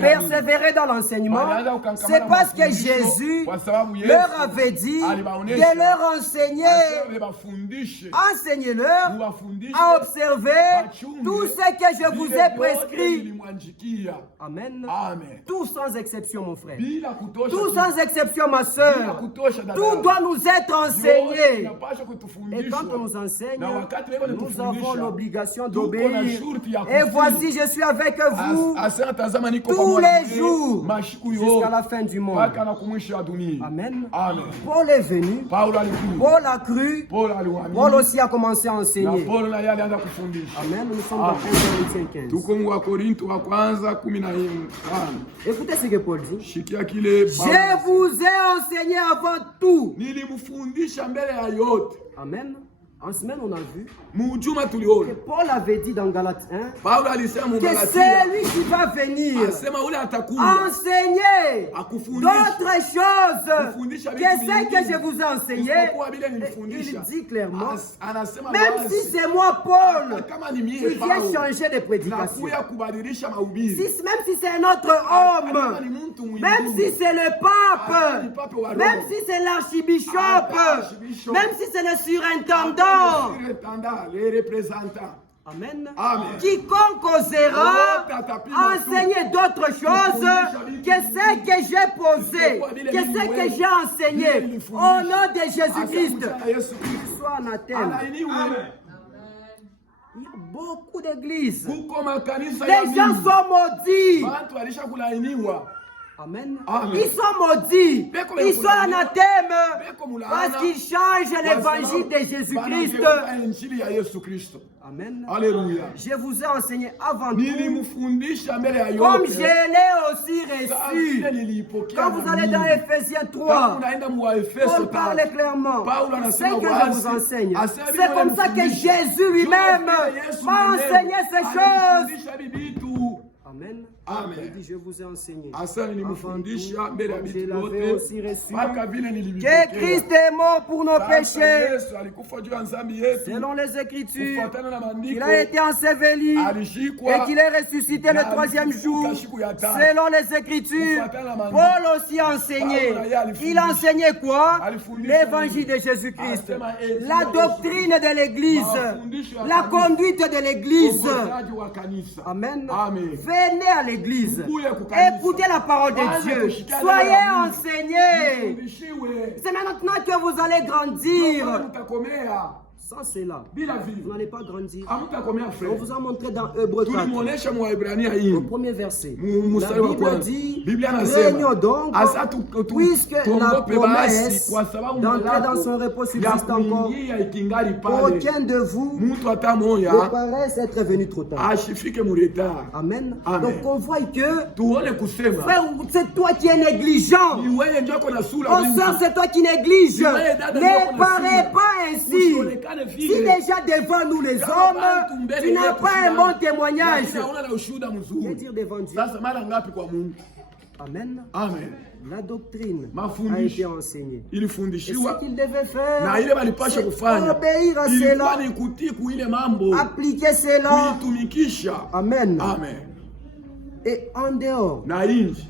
persévéraient dans l'enseignement, c'est parce que Jésus leur avait dit de leur enseigner. Enseignez-leur à observer tout ce que je vous ai prescrit. Amen. Tout sans exception, mon frère. Tout sans exception, ma soeur. Tout doit nous être enseigné. Et quand on nous enseigne, nous avons l'obligation d'obéir. Et voici, je suis avec vous tous les jours jusqu'à la fin du monde. Amen. Paul est venu. Paul a cru. Paul aussi a commencé à enseigner. Amen. Nous sommes dans 1 Corinthiens 15. Écoutez ce que Paul dit. Je vous ai enseigné avant tout. Amen. En semaine, on a vu Mujuma que tuliona. Paul avait dit dans Galates 1 Paulo alisema mu que Galatia. c'est lui qui va venir Asema ule atakuja. enseigner Akufundisha. d'autres choses Kufundisha que vitu ce que vingine. je vous ai enseigné. Isipokuwa vile Et il nilifundisha. dit clairement, Anasema même wazi. si c'est moi, Paul, Kama ni mie qui viens Paulo. changer de prédication, Nakuya kubadilisha mahubiri. même si c'est un autre homme, même si c'est le pape, même si c'est l'archibishop, même si c'est le surintendant, Les représentants. Amen. Amen. Quiconque osera enseigner d'autres choses que ce que j'ai posé, que ce que j'ai enseigné, au nom de Jésus-Christ, soit anathème. Il y a beaucoup d'églises. Les gens sont maudits. Amen. Ils sont maudits. Ils sont anathèmes parce qu'ils changent l'évangile de Jésus-Christ. Amen. Alléluia. Je vous ai enseigné avant tout, Nilimfundisha mbele ya comme je yote. l'ai aussi reçu. Quand vous allez dans Ephésiens 3, Paul parle clairement. C'est que je vous enseigne. C'est comme ça que Jésus lui-même m'a enseigné ces choses. Amen. Amen. Il dit, je vous ai enseigné. Asa nilimfundisha mbele ya Je vitu l'avais vyote aussi reçu. mpaka vile Que nilivipokea. Christ est mort pour nos péchés, Yesu alikufa juu ya dhambi yetu. selon les Écritures. Kufuatana na Il maandiko a été enseveli alishikwa et qu'il est ressuscité le troisième jour, selon les Écritures. Paul aussi a enseigné. Il enseignait quoi? L'évangile de Jésus-Christ, la doctrine de l'Église, la conduite de l'Église. uongozaji wa kanisa. Amen. Amen. Venez à l'église. Écoutez la parole de Dieu. Soyez enseignés. Fundishiwe. C'est maintenant que vous allez grandir. Mtakomea Sans cela, bila vile. vous n'allez pas grandir. Hamtakomea On frère. vous a montré dans Hébreux 4, Tulimuonesha mu Waebrania au hii. premier verset. Mstari La wa Bible kwanza. dit, Biblia réunions anasema donc, asa puisque la tuogope basi promesse kwa sababu d'entrer dans son mlango repos ya subsiste encore. kuingia ikingali pale. Aucun de vous Mtu hata ne moya paraisse être venu trop tard. ashifike mu retard. Amen. Amen. Donc on voit que, Tuone kusema frère, c'est toi qui es négligent. ni wewe ndio uko na sura Oh mingi. sœur, c'est toi qui négliges. Ne parais pas ainsi. Usionekane Si vile. déjà devant nous les hommes, tu n'as pas un bon témoignage. Lakini hauna na ushuhuda Que mzuri. dire devant Dieu? Sasa mara ngapi kwa Mungu? Amen. Amen. La doctrine a Mafundisho été enseignée. Et ce ilifundishiwa qu'il devait na faire, ile walipasha c'est kufanya obéir à ilikuwa cela, ni kutii kuile mambo appliquer cela. kuitumikisha. Amen. Amen. Et en dehors Na inji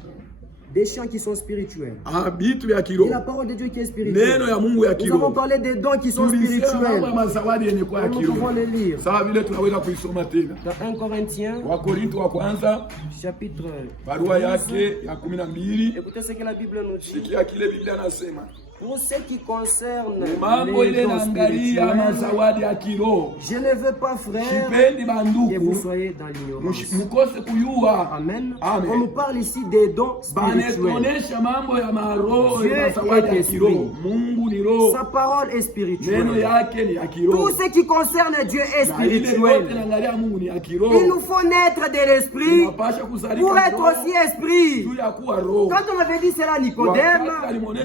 des chants qui sont spirituels, vitu vya et kiroho, la parole de Dieu qui est spirituelle. neno ya Mungu ya Nous avons kiroho. parlé des dons qui sont Tulisema mambo spirituels. ya mazawadi yenye kwa ya Nous pouvons kiroho. les lire. Sawa vile tunaweza kuisoma tena. Dans 1 Corinthiens, Wakorinto wa kwanza chapitre barua 12. yake ya 12. Écoutez ce que la Bible nous dit. Sikia kile Biblia nasema. Pour ce qui concerne Mambo les ile dons naangalia spirituels, mazawadi ya kiroho. je ne veux pas, frère, Sipendi que vous banduku soyez dans l'ignorance. mukose kuyua. Amen. Amen. On nous parle ici des dons spirituels. Banatuonesha mambo ya maroho Dieu ya mazawadi est ya kiroho. esprit. Mungu ni roho. Sa parole est Neno spirituelle. yake ni ya Tout kiroho. ce qui concerne Dieu est Na ile yote spirituel. naangalia Mungu ni ya Il kiroho. nous faut naître de l'esprit Tunapasha kuzalika pour être roho aussi esprit. juu ya kuwa roho. Quand on avait dit cela à Nicodème,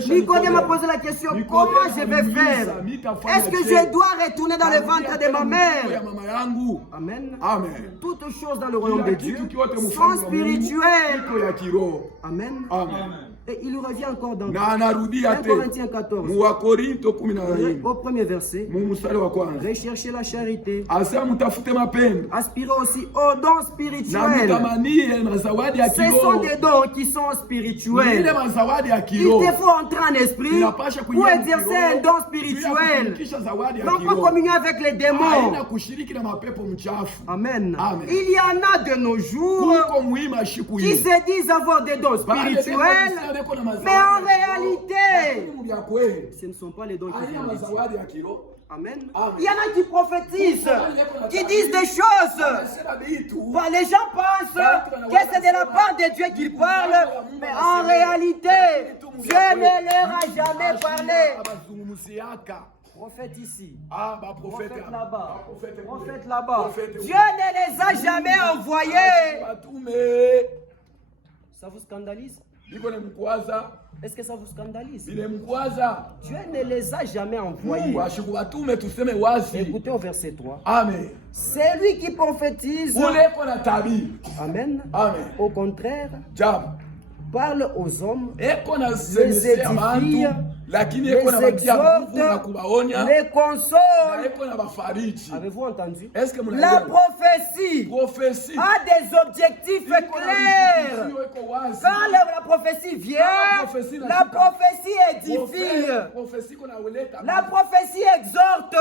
Nicodème a posé la question, comment je vais faire? Est-ce que je dois retourner dans le ventre de ma Ya mère? mama yangu. Amen. Amen. Toutes choses dans le royaume de Dieu Kitu kyote sont mfano wa Mungu spirituelles. iko ya kiroho. Amen. Amen. Et il revient encore dans Na anarudia 1 tena Corinthiens 14, mu Wakorinto 14 au premier verset. mu mstari wa kwanza. Recherchez la charité, Asema mtafute mapendo aspirez aussi aux dons na spirituels. mtamanie mazawadi ya Ce sont kiroho. des dons qui sont Ile spirituels. mazawadi ya Il kiroho te faut entrer en esprit inapasha pour kuingia exercer kiroho, un don juu ya spirituel. kutumikisha zawadi ya Non pas kiroho. communier avec les démons. Haina kushiriki na mapepo mchafu. Amen. Amen. Il y en a de nos jours Kuko muhimu shiku qui hii. se disent avoir des dons spirituels, mais en réalité, Mungu ya kweli. ce ne sont pas les dons qui Haina viennent de Dieu. mazawadi ya kiroho. Amen. Amen. Il y en a qui prophétisent, qui disent des choses. Anasema vitu. Bon, les gens pensent que c'est de la part de Dieu qu'ils parlent, mais en réalité, Dieu ne leur a jamais parlé. Abazungumziaka. Prophète ici, Ah, ba prophète profeta. là-bas, Prophète prophète là-bas. Prophète. Dieu ne les a jamais envoyés. Batume. Ça vous scandalise? Est-ce que ça vous scandalise? Dieu ne les a jamais envoyés. Écoutez au verset 3. Amen. C'est lui qui prophétise. Amen. Amen. Au contraire, parle aux hommes, les édifie, les exhorte, les console. Avez-vous entendu? La prophétie a des objectifs clairs. Quand la prophétie vient, la prophétie édifie, la prophétie exhorte,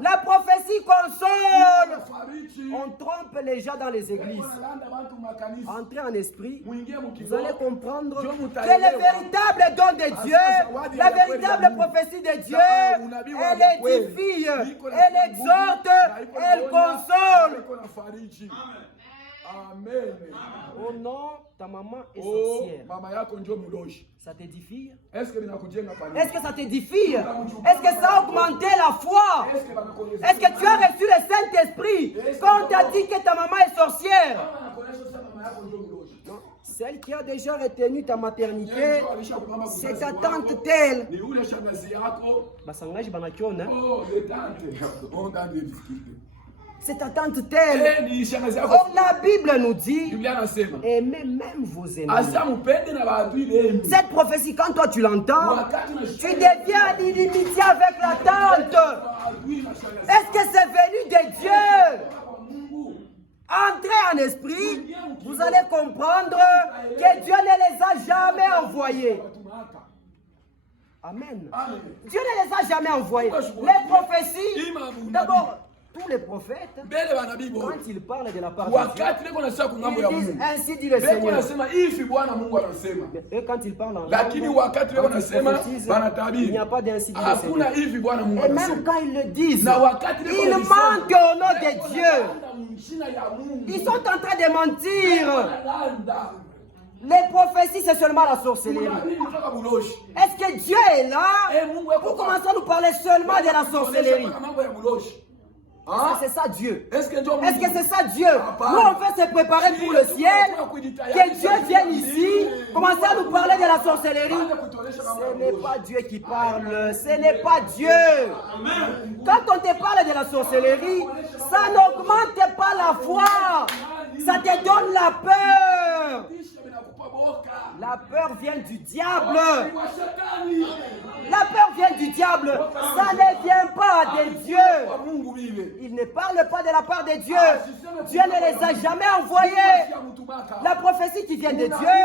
la prophétie console. On trompe les gens dans les églises. Entrez en esprit, vous allez comprendre que le véritable don de Dieu, la véritable prophétie de Dieu, elle édifie, elle exhorte, elle console. Amen. Oh non, ta maman est sorcière. Ça t'édifie? Est-ce que ça t'édifie? Est-ce que ça a augmenté la foi? Est-ce que tu as reçu le Saint-Esprit quand on t'a dit que ta maman est sorcière? Non. Celle qui a déjà retenu ta maternité, c'est ta tante telle. C'est ta tante telle. Or, la Bible nous dit, aimez même vos ennemis. Cette prophétie, quand toi tu l'entends, tu deviens en inimitié avec la tante. Est-ce que c'est venu de Dieu? Entrez en esprit, vous allez comprendre que Dieu ne les a jamais envoyés. Amen. Dieu ne les a jamais envoyés. Les prophéties, d'abord, tous les prophètes, quand ils parlent de la part de Dieu, ils disent ainsi dit le Seigneur. Et quand ils parlent en langue, il n'y a pas d'ainsi dit le Seigneur. Et même quand ils le disent, ils mentent au nom de Dieu. Ils sont en train de mentir. Les prophéties, c'est seulement la sorcellerie. Est-ce que Dieu est là pour commencer à nous parler seulement de la sorcellerie? C'est ça Dieu. Est-ce que c'est ça Dieu? Nous on veut se préparer pour le ciel. Que Dieu vienne ici, commencer à nous parler de la sorcellerie. Ce n'est pas Dieu qui parle. Ce n'est pas Dieu. Quand on te parle de la sorcellerie, ça n'augmente pas la foi. Ça te donne la peur. La peur vient du diable. La peur vient du diable. Ça ne vient pas de Dieu. Il ne parle pas de la part de Dieu. Dieu ne les a jamais envoyés. La prophétie qui vient de Dieu,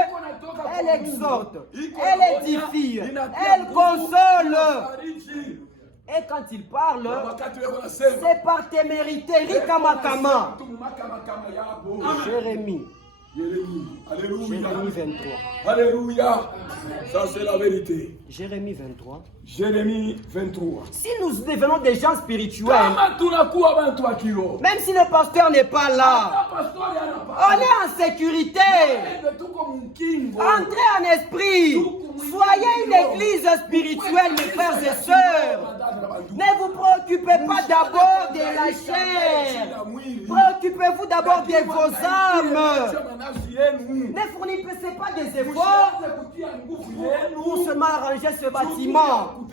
elle exhorte, elle édifie, elle console. Et quand il parle, c'est par témérité. Rikamakama. Jérémie. Jérémie 23. Alléluia. Ça c'est la vérité. Jérémie 23. Jérémie 23. Si nous devenons des gens spirituels, même si le pasteur n'est pas là, on est en sécurité. Entrez en esprit. Soyez une église spirituelle, mes frères et sœurs. Ne vous préoccupez pas d'abord de la chair. Préoccupez-vous d'abord de vos âmes. Ne fournissez pas des efforts pour seulement arranger ce bâtiment.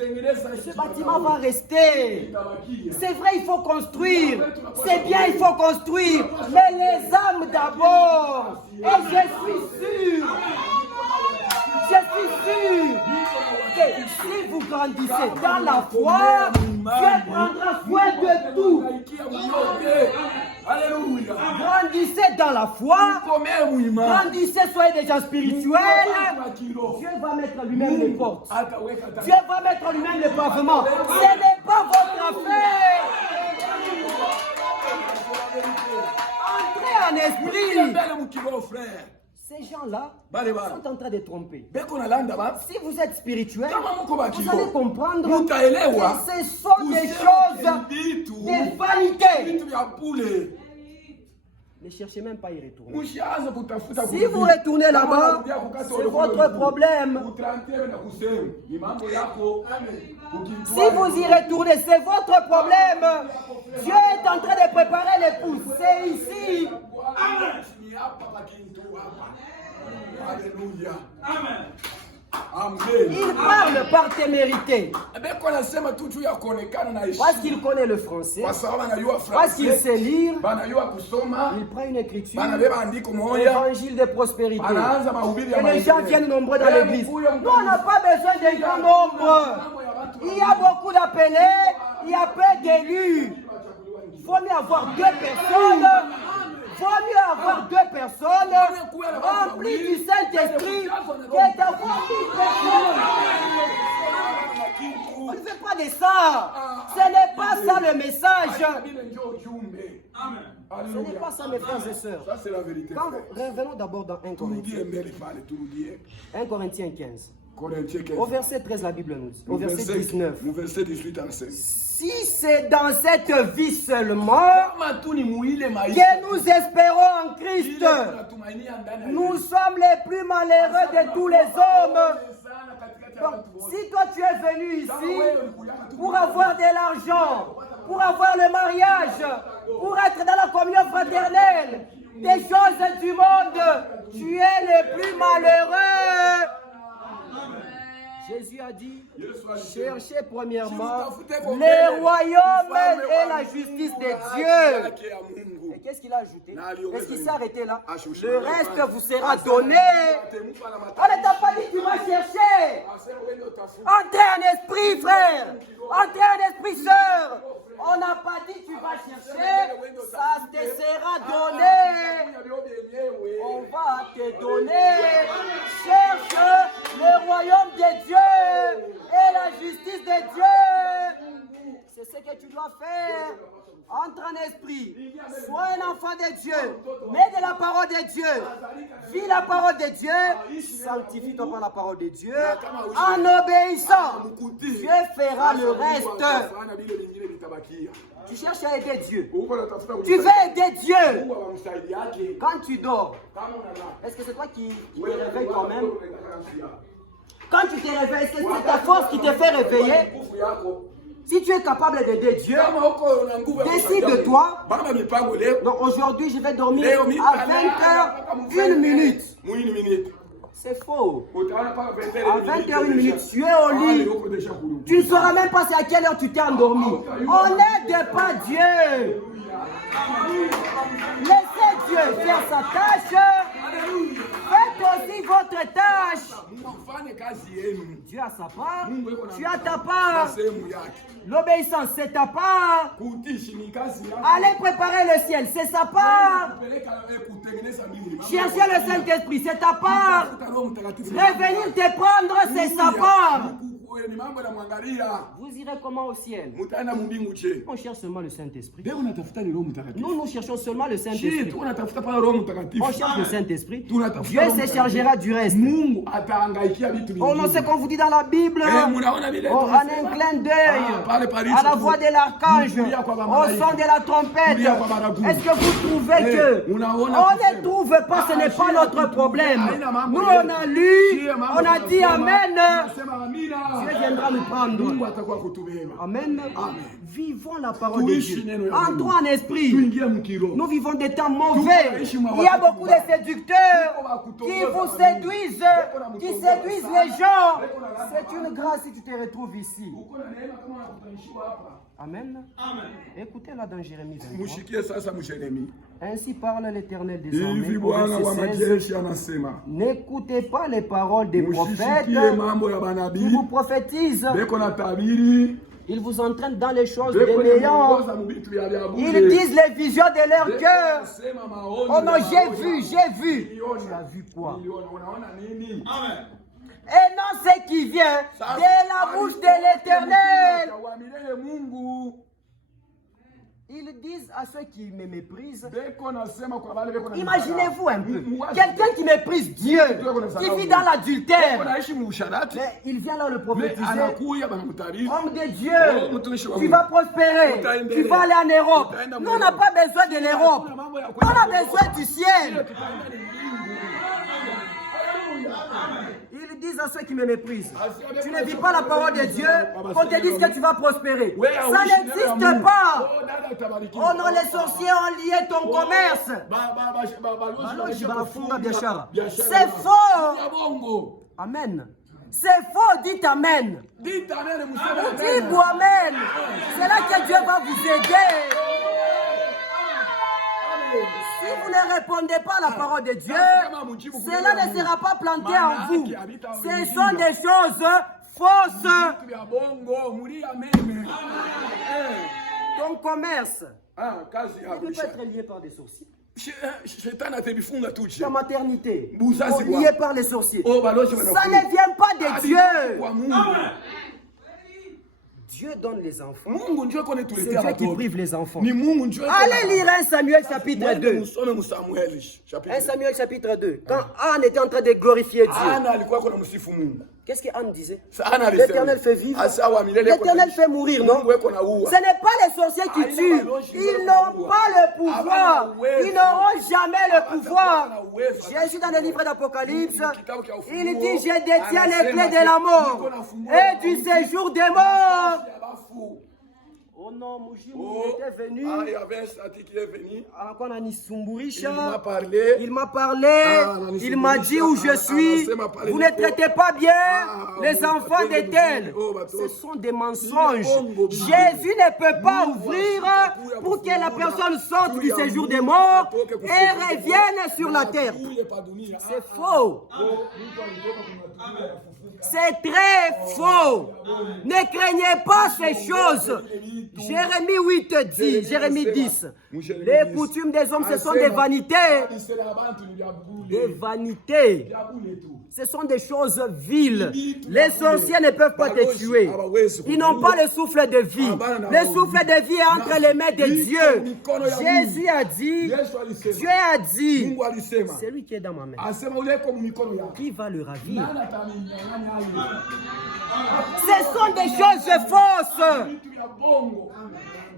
Ce bâtiment va rester. C'est vrai, il faut construire. C'est bien, il faut construire. Mais les âmes d'abord. Et je suis sûr que si vous grandissez dans la foi, Dieu prendra soin de tout. Alléluia. Grandissez dans la foi. Grandissez, soyez des gens spirituels. Dieu va mettre lui-même les portes. Dieu va mettre lui-même les pavements. Ce n'est pas votre affaire. Entrez en esprit. Ces gens-là sont en train de tromper. Si vous êtes spirituel, vous allez comprendre que ce sont des choses de vanité. Ne cherchez même pas à y retourner. Si vous retournez là-bas, c'est votre problème. Si vous y retournez, c'est votre problème. Dieu est en train de préparer l'épouse. C'est ici. Alléluia. Amen. Amen. Il parle par témérité. Parce qu'il connaît le français, parce qu'il sait lire, il prend une écriture, l'évangile de prospérité. Et les gens viennent nombreux dans l'église. Nous, on n'a pas besoin d'un grand nombre. Il y a beaucoup d'appelés, il y a peu d'élus. Il faut mieux avoir 2 personnes. Il faut mieux avoir 2 personnes remplies du Saint-Esprit que d'avoir 1000 personnes. On ne fait pas de ça. Ce n'est pas ça le message. Ce n'est pas ça, mes frères et sœurs. Ça, c'est la vérité. Revenons d'abord dans 1 Corinthiens. 1 Corinthiens 15. Au verset 13, la Bible nous dit. Au verset 19. Si c'est dans cette vie seulement que nous espérons en Christ, nous sommes les plus malheureux de tous les hommes. Donc, si toi tu es venu ici pour avoir de l'argent, pour avoir le mariage, pour être dans la communion fraternelle, des choses du monde, tu es le plus malheureux. Jésus a dit, cherchez premièrement le royaume et la justice de Dieu. Et qu'est-ce qu'il a ajouté? Est-ce qu'il s'est arrêté là? Le reste vous sera donné. On ne t'a pas dit que tu vas chercher. Entrez en esprit, frère. Entrez en esprit, sœur. On n'a pas dit que tu vas chercher. Ça te sera donné. On va te donner. Cherche le royaume de Dieu et la justice de Dieu. C'est ce que tu dois faire. Entre en esprit. Sois un enfant de Dieu. Mets de la parole de Dieu. Vis la parole de Dieu. Sanctifie-toi par la parole de Dieu. En obéissant, Dieu fera le reste. Tu cherches à aider Dieu. Tu veux aider Dieu. Quand tu dors, est-ce que c'est toi qui te réveilles toi-même? Quand tu te réveilles, est-ce que c'est ta force qui te fait réveiller? Si tu es capable d'aider Dieu, décide de toi. Donc aujourd'hui, je vais dormir à 20h, 1 minute. C'est faux. À 20h, 1 minute, tu es au lit. Tu ne sauras même pas à quelle heure tu t'es endormi. On n'aide pas Dieu. Laissez Dieu faire sa tâche. Faites aussi votre tâche. Dieu a sa part. Tu as ta part. L'obéissance, c'est ta part. Aller préparer le ciel, c'est sa part. Chercher le Saint-Esprit, c'est ta part. Revenir te prendre, c'est sa part. Vous irez comment au ciel? On cherche seulement le Saint-Esprit. Nous cherchons seulement le Saint-Esprit. On cherche le Saint-Esprit. Dieu se chargera du reste. On sait qu'on vous dit dans la Bible. En un clin d'œil, à la voix de l'archange, au son de la trompette. Est-ce que vous trouvez que on ne trouve pas, ce n'est pas notre problème. Nous on a lu, on a dit Amen. Dieu viendra nous prendre. Amen. Vivons la parole de Dieu. Entrons en esprit. Nous vivons des temps mauvais. Il y a beaucoup de séducteurs qui vous séduisent, qui séduisent les gens. C'est une grâce si tu te retrouves ici. Amen. Écoutez-la dans Jérémie 23. Ainsi parle l'Éternel désormais. N'écoutez pas les paroles des prophètes qui vous prophétisent. Ils vous entraînent dans les choses des méants. Ils disent les visions de leur cœur. Oh non, j'ai vu. Tu as vu quoi? Et non ce qui vient de la bouche de l'Éternel. Ils disent à ceux qui me méprisent. Imaginez-vous un peu. Quelqu'un qui méprise Dieu, qui vit dans l'adultère. Mais il vient là le prophétiser. Homme de Dieu, tu vas prospérer. Tu vas aller en Europe. Nous, on n'a pas besoin de l'Europe. On a besoin du ciel. Ils disent à ceux qui me méprisent, tu ne vis pas la parole de Dieu, qu'on te dise que tu vas prospérer. Ça n'existe pas. Oh non, les sorciers ont lié ton commerce. C'est faux. Amen. C'est faux, dites Amen. Dites Amen. C'est là que Dieu va vous aider. Si vous ne répondez pas à la parole de Dieu, cela ne sera pas planté en vous. Ce sont des choses fausses. Ton commerce ne peut être lié par des sorciers. Ta maternité liée par les sorciers. Ça ne vient pas de Dieu. Dieu donne les enfants. C'est Dieu qui prive les enfants. Allez lire 1 Samuel chapitre 2. 1 Samuel chapitre 2. Quand Anne était en train de glorifier Dieu. Qu'est-ce que Anne disait? L'Éternel fait vivre. L'Éternel fait mourir, non? Ce n'est pas les sorciers qui tuent. Ils n'ont pas le pouvoir. Ils n'auront jamais le pouvoir. Jésus dans le livre d'Apocalypse, il dit, je détiens les clés de la mort et du séjour des morts. Oh non, Mujimu était venu. Il y avait un statique qui est venu. Il m'a parlé. Il m'a dit où je suis. Vous ne traitez pas bien les enfants des tels. Ce sont des mensonges. Jésus ne peut pas ouvrir pour que la personne sorte du séjour des morts et revienne sur la terre. C'est faux. C'est très faux. Ne craignez pas ces choses. Jérémie 8 dit, Jérémie 10. Les coutumes des hommes, ce sont des vanités. Des vanités. Ce sont des choses viles. Les sorciers ne peuvent pas te tuer. Ils n'ont pas le souffle de vie. Le souffle de vie est entre les mains de Dieu. Jésus a dit, Dieu a dit, c'est lui qui est dans ma main. Qui va le ravir? Ce sont des choses fausses.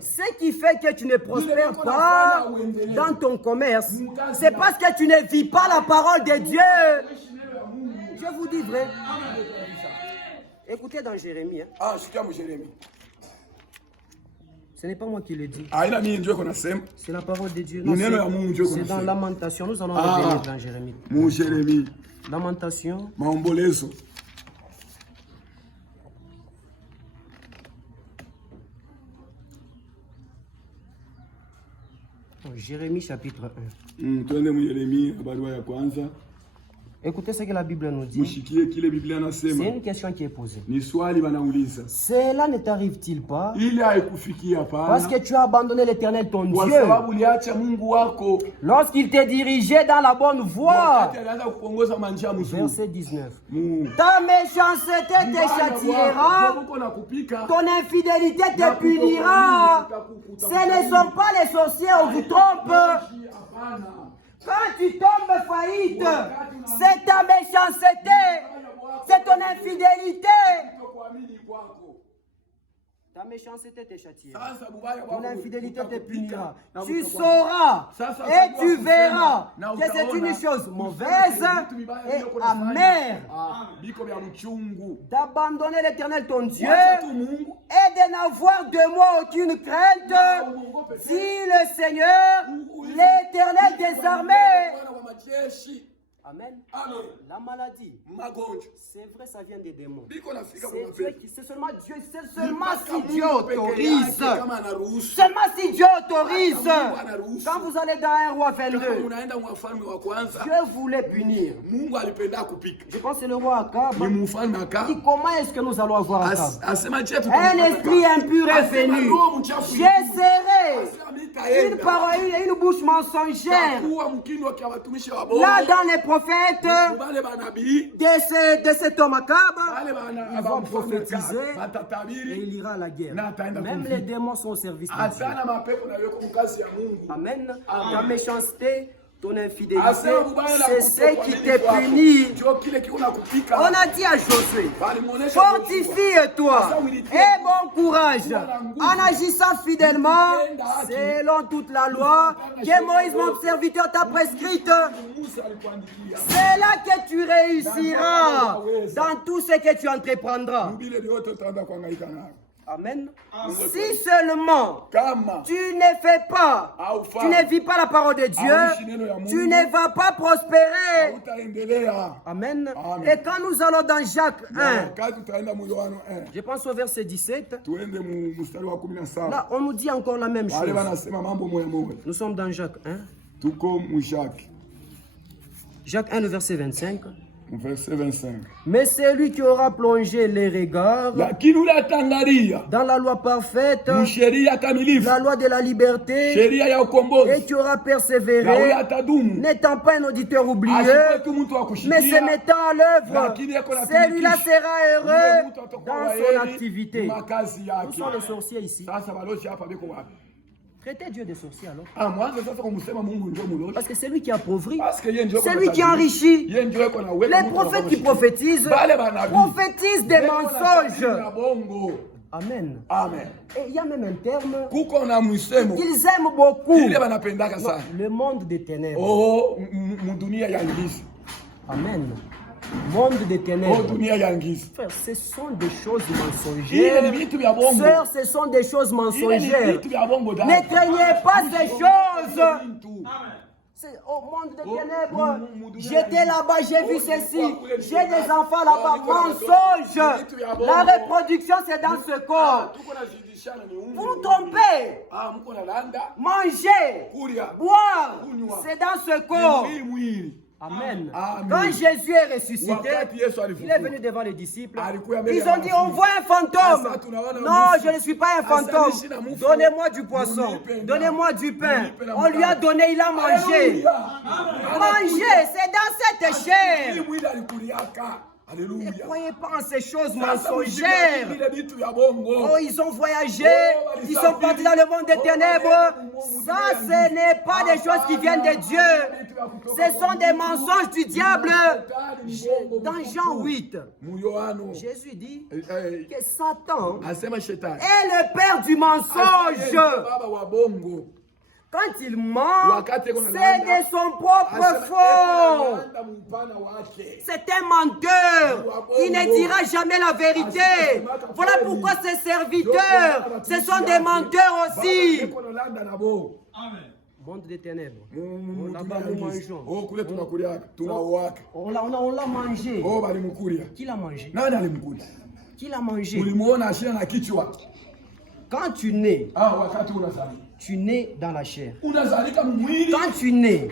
Ce qui fait que tu ne prospères pas dans ton commerce, c'est parce que tu ne vis pas la parole de Dieu. Je vous dis vrai. Écoutez dans Jérémie. Ce n'est pas moi qui le dis. C'est la parole de Dieu. C'est dans Lamentation. Nous allons revenir dans Jérémie. Lamentation. Jérémie chapitre 1. Écoutez ce que la Bible nous dit. C'est une question qui est posée. Cela ne t'arrive-t-il pas parce que tu as abandonné l'Éternel ton Dieu lorsqu'il t'est dirigé dans la bonne voie? Verset 19. Ta méchanceté te châtiera, ton infidélité te punira. Ce ne sont pas les sorciers, on vous trompe. Quand tu tombes faillite, c'est ta méchanceté, c'est ton infidélité. Ta méchanceté te châtiera, ton infidélité te punira. Tu sauras et tu verras que c'est une chose mauvaise et amère d'abandonner l'Éternel ton Dieu et de n'avoir de moi aucune crainte. Si le Seigneur, l'Éternel des armées. Amen. La maladie, c'est vrai, ça vient des démons. C'est seulement Dieu, c'est seulement si Dieu autorise. Seulement si Dieu autorise. Quand vous allez dans un roi 22, Dieu voulait punir. Je pense que c'est le roi Akab. Dit comment est-ce que nous allons avoir Akab? Un esprit impur est venu. J'essaierai une parole, une bouche mensongère. Là dans les prophètes de cet homme Akab, ils vont prophétiser et il ira à la guerre. Même les démons sont au service de Dieu. Amen. Ta méchanceté ton infidélité, c'est ce qui te punit. On a dit à Josué, fortifie-toi et bon courage en agissant fidèlement selon toute la loi que Moïse, mon serviteur, t'a prescrite. C'est là que tu réussiras dans tout ce que tu entreprendras. Amen. Si seulement tu ne fais pas, tu ne vis pas la parole de Dieu, tu ne vas pas prospérer. Amen. Et quand nous allons dans Jacques 1, je pense au verset 17, là on nous dit encore la même chose. Nous sommes dans Jacques 1. Jacques 1, le verset 25. Verset 25. Mais c'est lui qui aura plongé les regards dans la loi parfaite, la loi de la liberté, et qui aura persévéré, n'étant pas un auditeur oublié, mais se mettant à l'œuvre. Celui-là sera heureux dans son activité. Où sont les sorciers ici? Traitez Dieu de sorcier alors. Parce que c'est lui qui appauvrit, c'est lui qui enrichit. Les prophètes qui prophétisent des mensonges. Amen. Et il y a même un terme qu'ils aiment beaucoup. Le monde des ténèbres. Amen. Monde des ténèbres. Frère, ce sont des choses mensongères. Sœurs, ce sont des choses mensongères. Ne craignez pas ces choses. Au monde des ténèbres, j'étais là-bas, j'ai vu ceci. J'ai des enfants là-bas. Mensonge. La reproduction, c'est dans ce corps. Vous vous trompez. Manger, boire, c'est dans ce corps. Amen. Quand Jésus est ressuscité, il est venu devant les disciples. Ils ont dit, on voit un fantôme. Non, je ne suis pas un fantôme. Donnez-moi du poisson. Donnez-moi du pain. On lui a donné, il a mangé. Manger, c'est dans cette chair. Ne croyez pas en ces choses mensongères. Oh, ils ont voyagé, ils sont partis dans le monde des ténèbres. Ça, ce n'est pas des choses qui viennent de Dieu. Ce sont des mensonges du diable. Dans Jean 8, Jésus dit que Satan est le père du mensonge. Quand il ment, c'est de son propre fond. C'est un menteur. Il ne dira jamais la vérité. Voilà pourquoi ses serviteurs, ce sont des menteurs aussi. Monde des ténèbres. Là-bas, nous mangeons. On l'a mangé. Qui l'a mangé? Qui l'a mangé? Quand tu nais, tu nais dans la chair. Quand tu nais,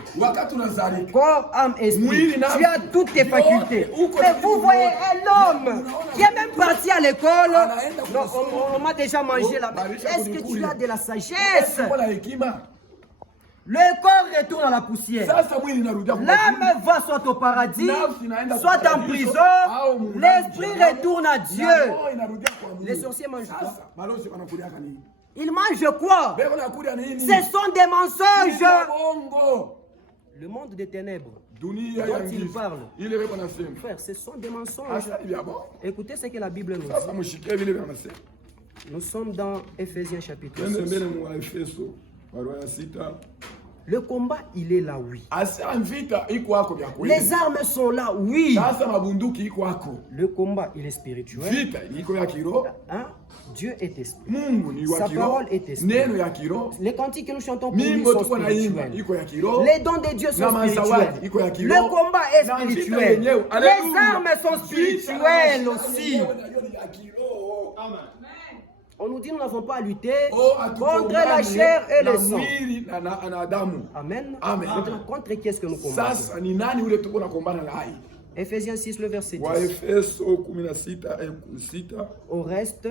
corps, âme, esprit, tu as toutes tes facultés. Mais vous voyez un homme qui est même parti à l'école, on m'a déjà mangé là. Est-ce que tu as de la sagesse? Le corps retourne à la poussière. L'âme va soit au paradis, soit en prison. L'esprit retourne à Dieu. Les sorciers mangent quoi? Ils mangent quoi? Ce sont des mensonges. Le monde des ténèbres dont il parle, frère, ce sont des mensonges. Écoutez ce que la Bible nous dit. Nous sommes dans Ephésiens chapitre 6. Le combat, il est là, oui. Les armes sont là, oui. Le combat, il est spirituel. Hein? Dieu est esprit. Sa parole est esprit. Les cantiques que nous chantons pour lui sont spirituels. Les dons de Dieu sont spirituels. Le combat est spirituel. Les armes sont spirituelles aussi. Amen. On nous dit nous n'avons pas à lutter contre la chair et le sang. Amen. Maintenant, contre qui est-ce que nous combattons? Ephésiens 6, le verset 10. Au reste,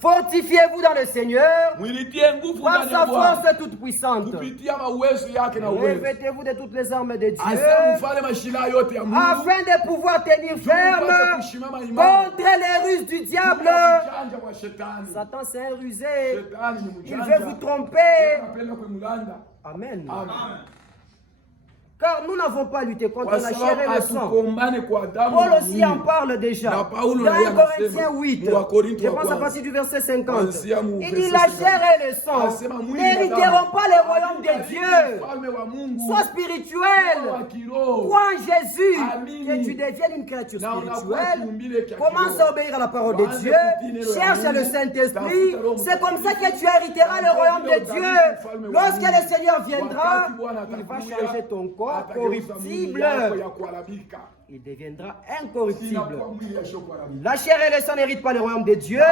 fortifiez-vous dans le Seigneur par sa force toute puissante. Revêtez-vous de toutes les armes de Dieu afin de pouvoir tenir ferme contre les ruses du diable. Satan, c'est un rusé. Il veut vous tromper. Amen. Amen. Car nous n'avons pas lutté contre la chair et le sang. Paul aussi en parle déjà. Dans 1 Corinthiens 8, je pense à partir du verset 50. Il dit la chair et le sang n'hériteront pas le royaume de Dieu. Sois spirituel. Crois en Jésus. Que tu deviennes une créature spirituelle. Commence à obéir à la parole de Dieu. Cherche le Saint-Esprit. C'est comme ça que tu hériteras le royaume de Dieu. Lorsque le Seigneur viendra, il va changer ton corps corruptible. Il deviendra incorruptible. La chair et le sang n'héritent pas le royaume de Dieu.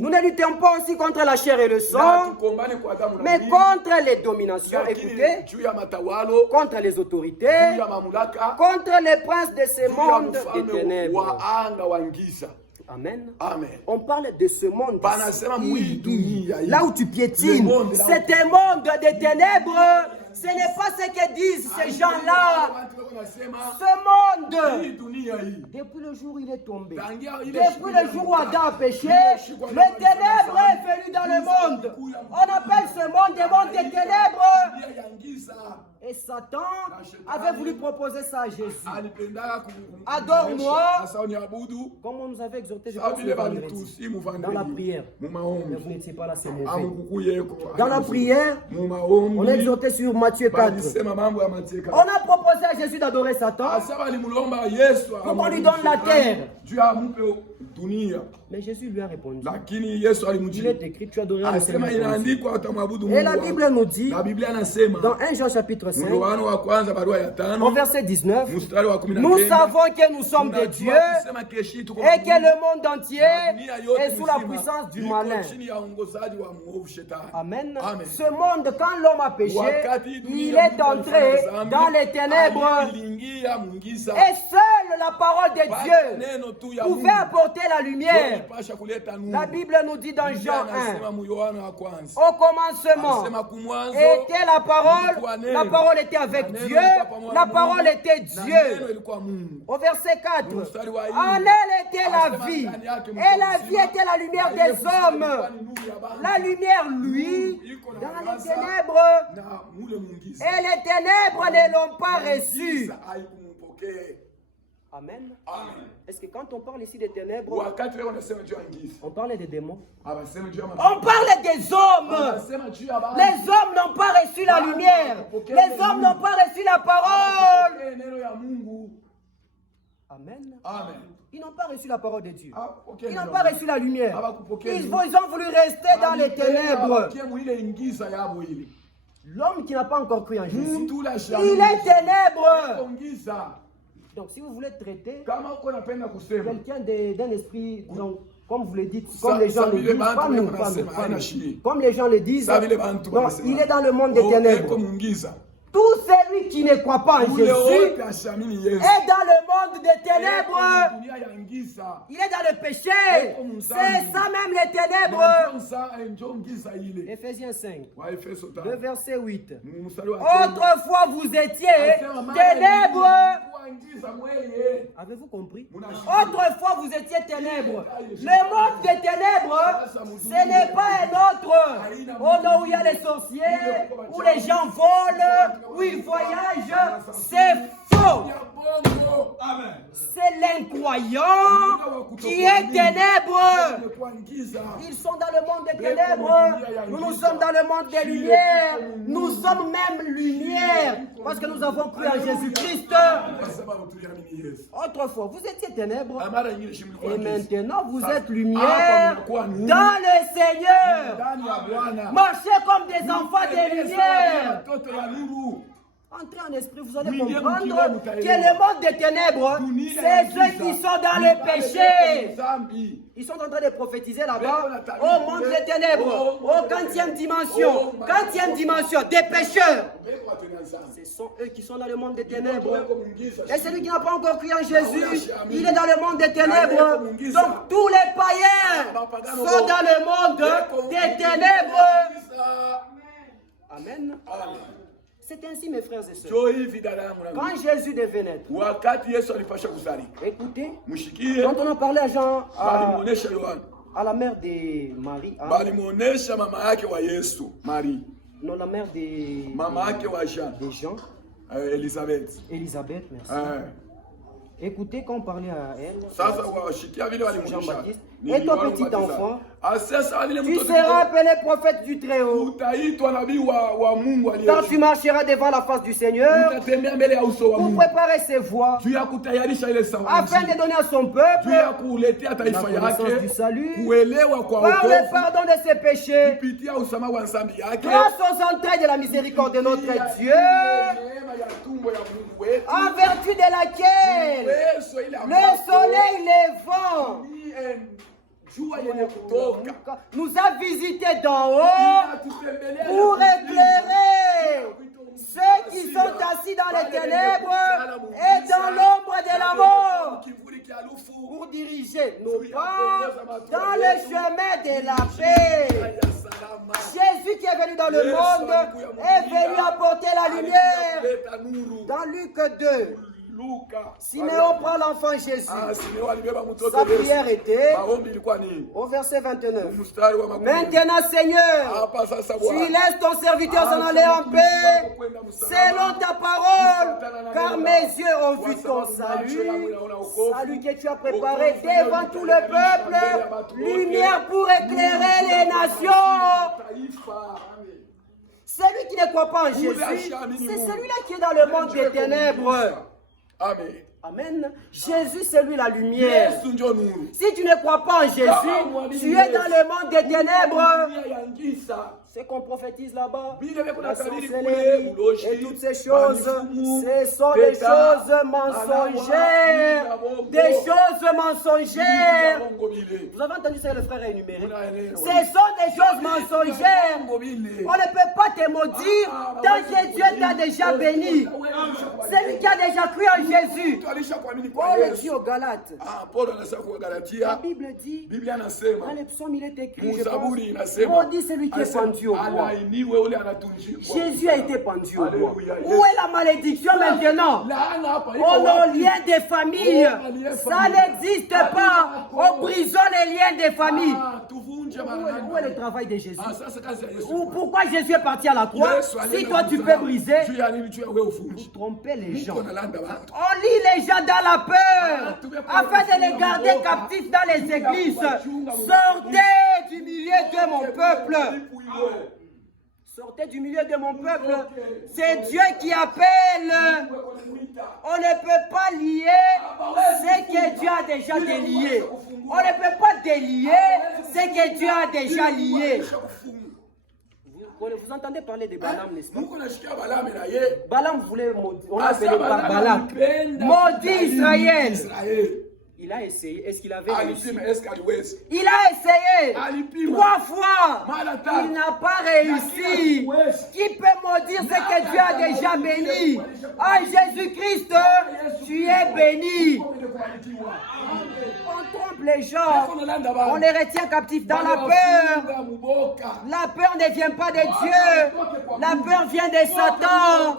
Nous ne luttons pas aussi contre la chair et le sang, mais contre les dominations, écoutez, contre les autorités, contre les princes de ce monde des ténèbres. Amen. Amen. On parle de ce monde. Là où tu piétines, c'est un monde des ténèbres. Ce n'est pas ce que disent ces gens-là. Ce monde, depuis le jour où il est tombé, depuis le jour où Adam a péché, le ténèbre est venu dans le monde. On appelle ce monde le monde des ténèbres. Et Satan avait voulu proposer ça à Jésus. Adore-moi, comme on nous avait exhorté, je pense, dans la prière. Mais vous n'étiez pas là, c'est mauvais. Dans la prière, on a exhorté sur Matthieu 4. On a proposé à Jésus d'adorer Satan pour qu'on lui donne la terre. Mais Jésus lui a répondu. Il est écrit, tu adoreras le Seigneur. Et la Bible nous dit, dans 1 Jean chapitre 5, au verset 19, nous savons que nous sommes de Dieu et que le monde entier est sous la puissance du malin. Amen. Ce monde, quand l'homme a péché, il est entré dans les ténèbres. Et seule la parole de Dieu pouvait apporter la lumière. La Bible nous dit dans Jean 1, au commencement était la parole était avec Dieu, la parole était Dieu. Au verset 4, en elle était la vie, et la vie était la lumière des hommes. La lumière, lui, dans les ténèbres, et les ténèbres ne l'ont pas reçue. Amen. Est-ce que quand on parle ici des ténèbres, on parle des démons? On parle des hommes. Les hommes n'ont pas reçu la lumière. Les hommes n'ont pas reçu la parole. Amen. Ils n'ont pas reçu la parole de Dieu. Ils n'ont pas reçu la lumière. Ils ont voulu rester dans les ténèbres. L'homme qui n'a pas encore cru en Jésus, il est ténèbre. Donc, si vous voulez traiter quelqu'un d'un esprit, donc, comme vous le dites, comme les gens le disent, pas nous. Comme les gens le disent, donc, il est dans le monde des ténèbres. Tout celui qui ne croit pas en Jésus est dans le monde des ténèbres. Il est dans le péché. C'est ça même les ténèbres. Éphésiens 5, le verset 8. Autrefois vous étiez ténèbres. Avez-vous compris? Autrefois vous étiez ténèbres. Le monde des ténèbres, ce n'est pas un autre. Oh non, où il y a les sorciers, où les gens volent, où ils voyagent. C'est faux. C'est l'incroyant qui est ténèbre. Ils sont dans le monde des ténèbres. Nous sommes dans le monde des lumières. Nous sommes même lumière parce que nous avons cru en Jésus-Christ. Autrefois, vous étiez ténèbres et maintenant vous êtes lumière dans le Seigneur. Marchez comme des enfants des lumières. Entrez en esprit, vous allez comprendre que le monde des ténèbres, c'est ceux qui sont dans le péché. Ils sont en train de prophétiser là-bas au monde des ténèbres, aux 40e dimension. 40e dimension des pécheurs. Ce sont eux qui sont dans le monde des ténèbres. Et celui qui n'a pas encore cru en Jésus, il est dans le monde des ténèbres. Donc tous les païens sont dans le monde des ténèbres. Amen. C'est ainsi, mes frères et sœurs. Quand Jésus devait naître, écoutez, quand on a parlé à Jean, à la mère de Marie. Balimuonesha mama yake wa Yesu, Marie. Non, la mère de Mama yake wa Jean. de Jean. Elisabeth. Elisabeth, merci. Écoutez, quand on parlait à elle, Jean-Baptiste, et ton petit enfant, tu seras appelé prophète du Très-Haut. Quand tu marcheras devant la face du Seigneur, pour préparer ses voies, afin de donner à son peuple la connaissance du salut, par le pardon de ses péchés, grâce aux entrailles de la miséricorde de notre Dieu, en vertu de laquelle le soleil levant nous a visités d'en haut pour éclairer ceux qui sont assis dans les ténèbres et dans l'ombre de la mort, pour diriger nos pas dans le chemin de la paix. Jésus qui est venu dans le monde est venu apporter la lumière. Dans Luc 2, Siméon prend l'enfant Jésus. Sa prière était au verset 29. Maintenant, Seigneur, tu laisses ton serviteur s'en aller en paix selon ta parole, car mes yeux ont vu ton salut, salut que tu as préparé devant tout le peuple, lumière pour éclairer les nations. Celui qui ne croit pas en Jésus, c'est celui-là qui est dans le monde des ténèbres. Amen. Amen. Jésus, c'est lui la lumière. Si tu ne crois pas en Jésus, tu es dans le monde des ténèbres. Ce qu'on prophétise là-bas, la sorcellerie et toutes ces choses, ce sont des choses mensongères. Des choses mensongères. Vous avez entendu ça, le frère énuméré? Ce sont des choses mensongères. On ne peut pas te maudire tant que Dieu t'a déjà béni. Celui qui a déjà cru en Jésus. Paul dit aux Galates. La Bible dit, dans les psaumes, il est écrit, je pense, maudit celui qui est pendu au bois. Jésus a été pendu au bois. Où est la malédiction maintenant? On nos liens des familles. Ça n'existe pas. On brise les liens des familles. Où est le travail de Jésus? Pourquoi Jésus est parti à la croix? Si toi tu peux briser, vous trompez les gens. On lit les gens dans la peur afin de les garder captifs dans les églises. Sortez du milieu de mon peuple. Sortez du milieu de mon peuple. C'est Dieu qui appelle. On ne peut pas lier ce que Dieu a déjà délié. On ne peut pas délier ce que Dieu a déjà lié. Vous entendez parler de Balaam, n'est-ce pas? Balaam voulait maudire. On l'appelait Balak. Maudit Israël. Il a essayé. Est-ce qu'il avait réussi? Il a essayé 3 fois. Il n'a pas réussi. Qui peut maudire ce que Dieu a déjà béni? En Jésus-Christ, tu es béni. On trompe les gens. On les retient captifs dans la peur. La peur ne vient pas de Dieu. La peur vient de Satan.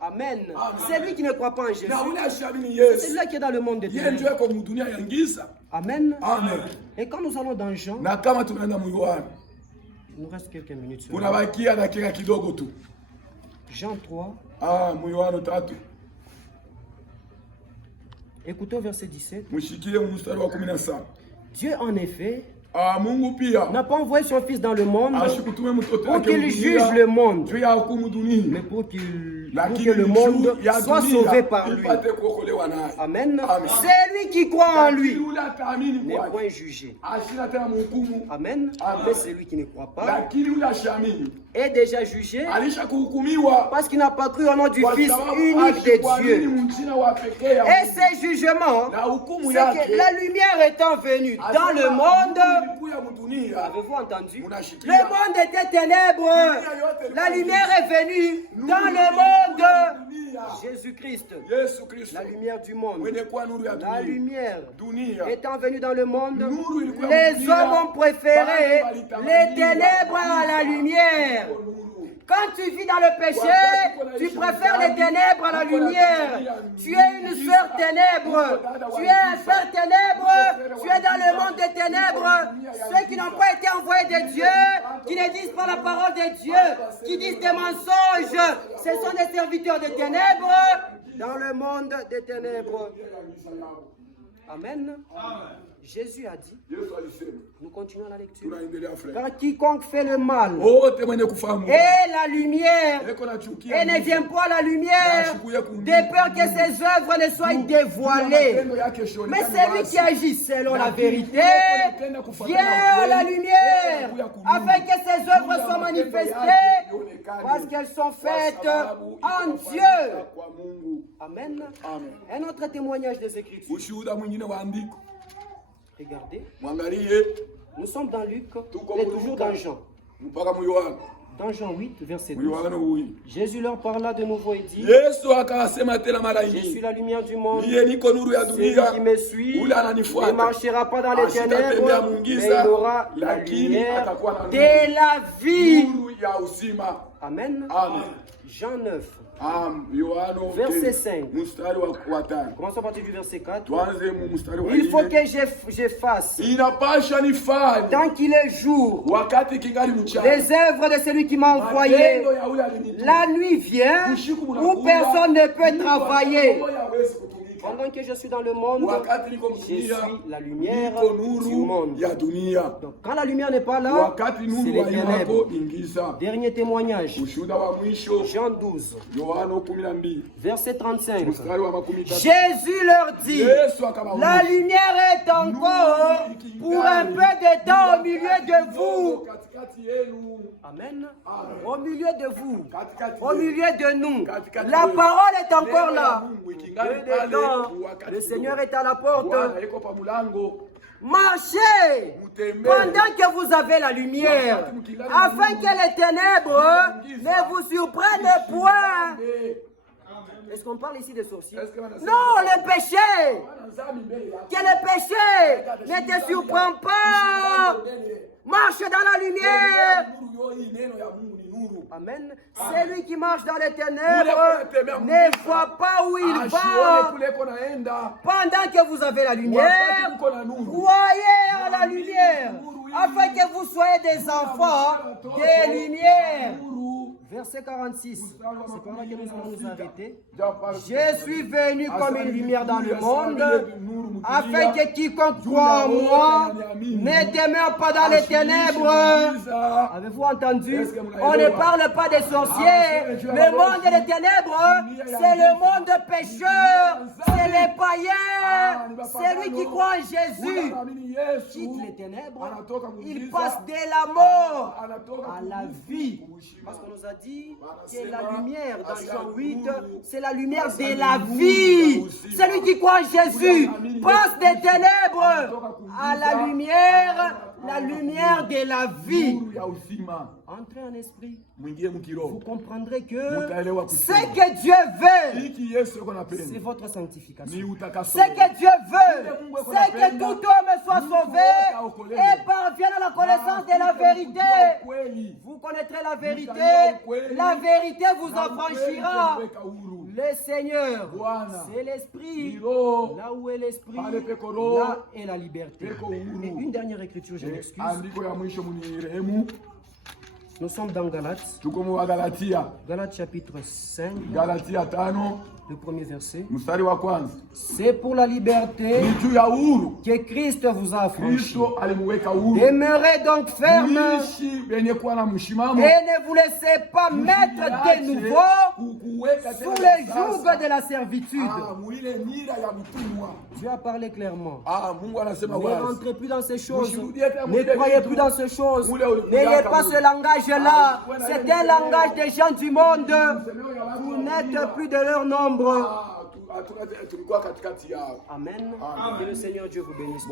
Amen. C'est lui qui ne croit pas en Jésus. C'est lui qui est dans le monde de Dieu. Amen. Amen. Et quand nous allons dans Jean, il nous reste quelques minutes. Jean 3. Écoutez au verset 17. Dieu en effet n'a pas envoyé son fils dans le monde pour qu'il juge le monde, mais pour que le monde soit sauvé par lui. Amen. C'est lui qui croit en lui n'est point jugé. Amen. Mais celui qui ne croit pas est déjà jugé parce qu'il n'a pas cru au nom du Fils unique de Dieu. Et ces jugements, c'est que la lumière étant venue dans le monde, avez-vous entendu? Le monde était ténèbres. La lumière est venue dans le monde. Jésus-Christ, la lumière du monde. La lumière étant venue dans le monde, les hommes ont préféré les ténèbres à la lumière. Quand Quand tu vis dans le péché, tu préfères les ténèbres à la lumière. Tu es une sœur ténèbre. Tu es un frère ténèbre. Tu es dans le monde des ténèbres. Ceux qui n'ont pas été envoyés de Dieu, qui ne disent pas la parole de Dieu, qui disent des mensonges, ce sont des serviteurs des ténèbres dans le monde des ténèbres. Amen. Jésus a dit, nous continuons la lecture, car quiconque fait le mal est la lumière et ne vient pas à la lumière de peur que ses œuvres ne soient dévoilées. Mais celui qui agit selon la vérité vient à la lumière afin que ses œuvres soient manifestées parce qu'elles sont faites en Dieu. Amen. Un autre témoignage des Écritures. Regardez, nous sommes dans Luc, et toujours dans Jean. Dans Jean 8, verset 12. Jésus leur parla de nouveau et dit, je suis la lumière du monde. Celui qui me suit ne marchera pas dans les ténèbres, mais il aura la lumière de la vie. Amen. Jean 9. Verset 5. Commençons à partir du verset 4. Il faut que j'efface, tant qu'il est jour, les œuvres de celui qui m'a envoyé. La nuit vient où personne ne peut travailler. Pendant que je suis dans le monde, je suis la lumière du monde. Donc quand la lumière n'est pas là, c'est les ténèbres. Dernier témoignage. Jean 12. Verset 35. Jésus leur dit, la lumière est encore pour un peu de temps au milieu de vous. Amen. Au milieu de vous, au milieu de nous. La parole est encore là. Le Seigneur est à la porte. Marchez pendant que vous avez la lumière, afin que les ténèbres ne vous surprennent point. Est-ce qu'on parle ici des sorciers? Non, le péché. Que le péché ne te surprend pas. Marche dans la lumière. Amen. Celui qui marche dans les ténèbres ne voit pas où il va. Pendant que vous avez la lumière, croyez à la lumière, afin que vous soyez des enfants des lumières. Verset 46. C'est par là que nous allons nous arrêter. Je suis venu comme une lumière dans le monde, afin que quiconque croit en moi ne demeure pas dans les ténèbres. Avez-vous entendu? On ne parle pas des sorciers. Le monde des ténèbres, c'est le monde pécheur, c'est les païens. Celui qui croit en Jésus quitte les ténèbres, il passe de la mort à la vie. Parce qu'on nous a dit que la lumière dans Jean 8, c'est la lumière de la vie. Celui qui croit en Jésus passe des ténèbres à la lumière de la vie. Entrez en esprit. Vous comprendrez que ce que Dieu veut, c'est votre sanctification. Ce que Dieu veut, c'est que tout homme soit sauvé et parvienne à la connaissance de la vérité. Vous connaîtrez la vérité vous affranchira. Le Seigneur, c'est l'esprit. Là où est l'esprit, là est la liberté. Et une dernière écriture, je m'excuse. Nous sommes dans Galates. Galates chapitre 5. Le premier verset. C'est pour la liberté que Christ vous a affranchi. Demeurez donc ferme et ne vous laissez pas mettre de nouveau sous le joug de la servitude. Dieu a parlé clairement. Ne rentrez plus dans ces choses. Ne croyez plus dans ces choses. N'ayez pas ce langage-là. C'est un langage des gens du monde. Vous n'êtes plus de leur nombre. Amen. Que le Seigneur Dieu vous bénisse.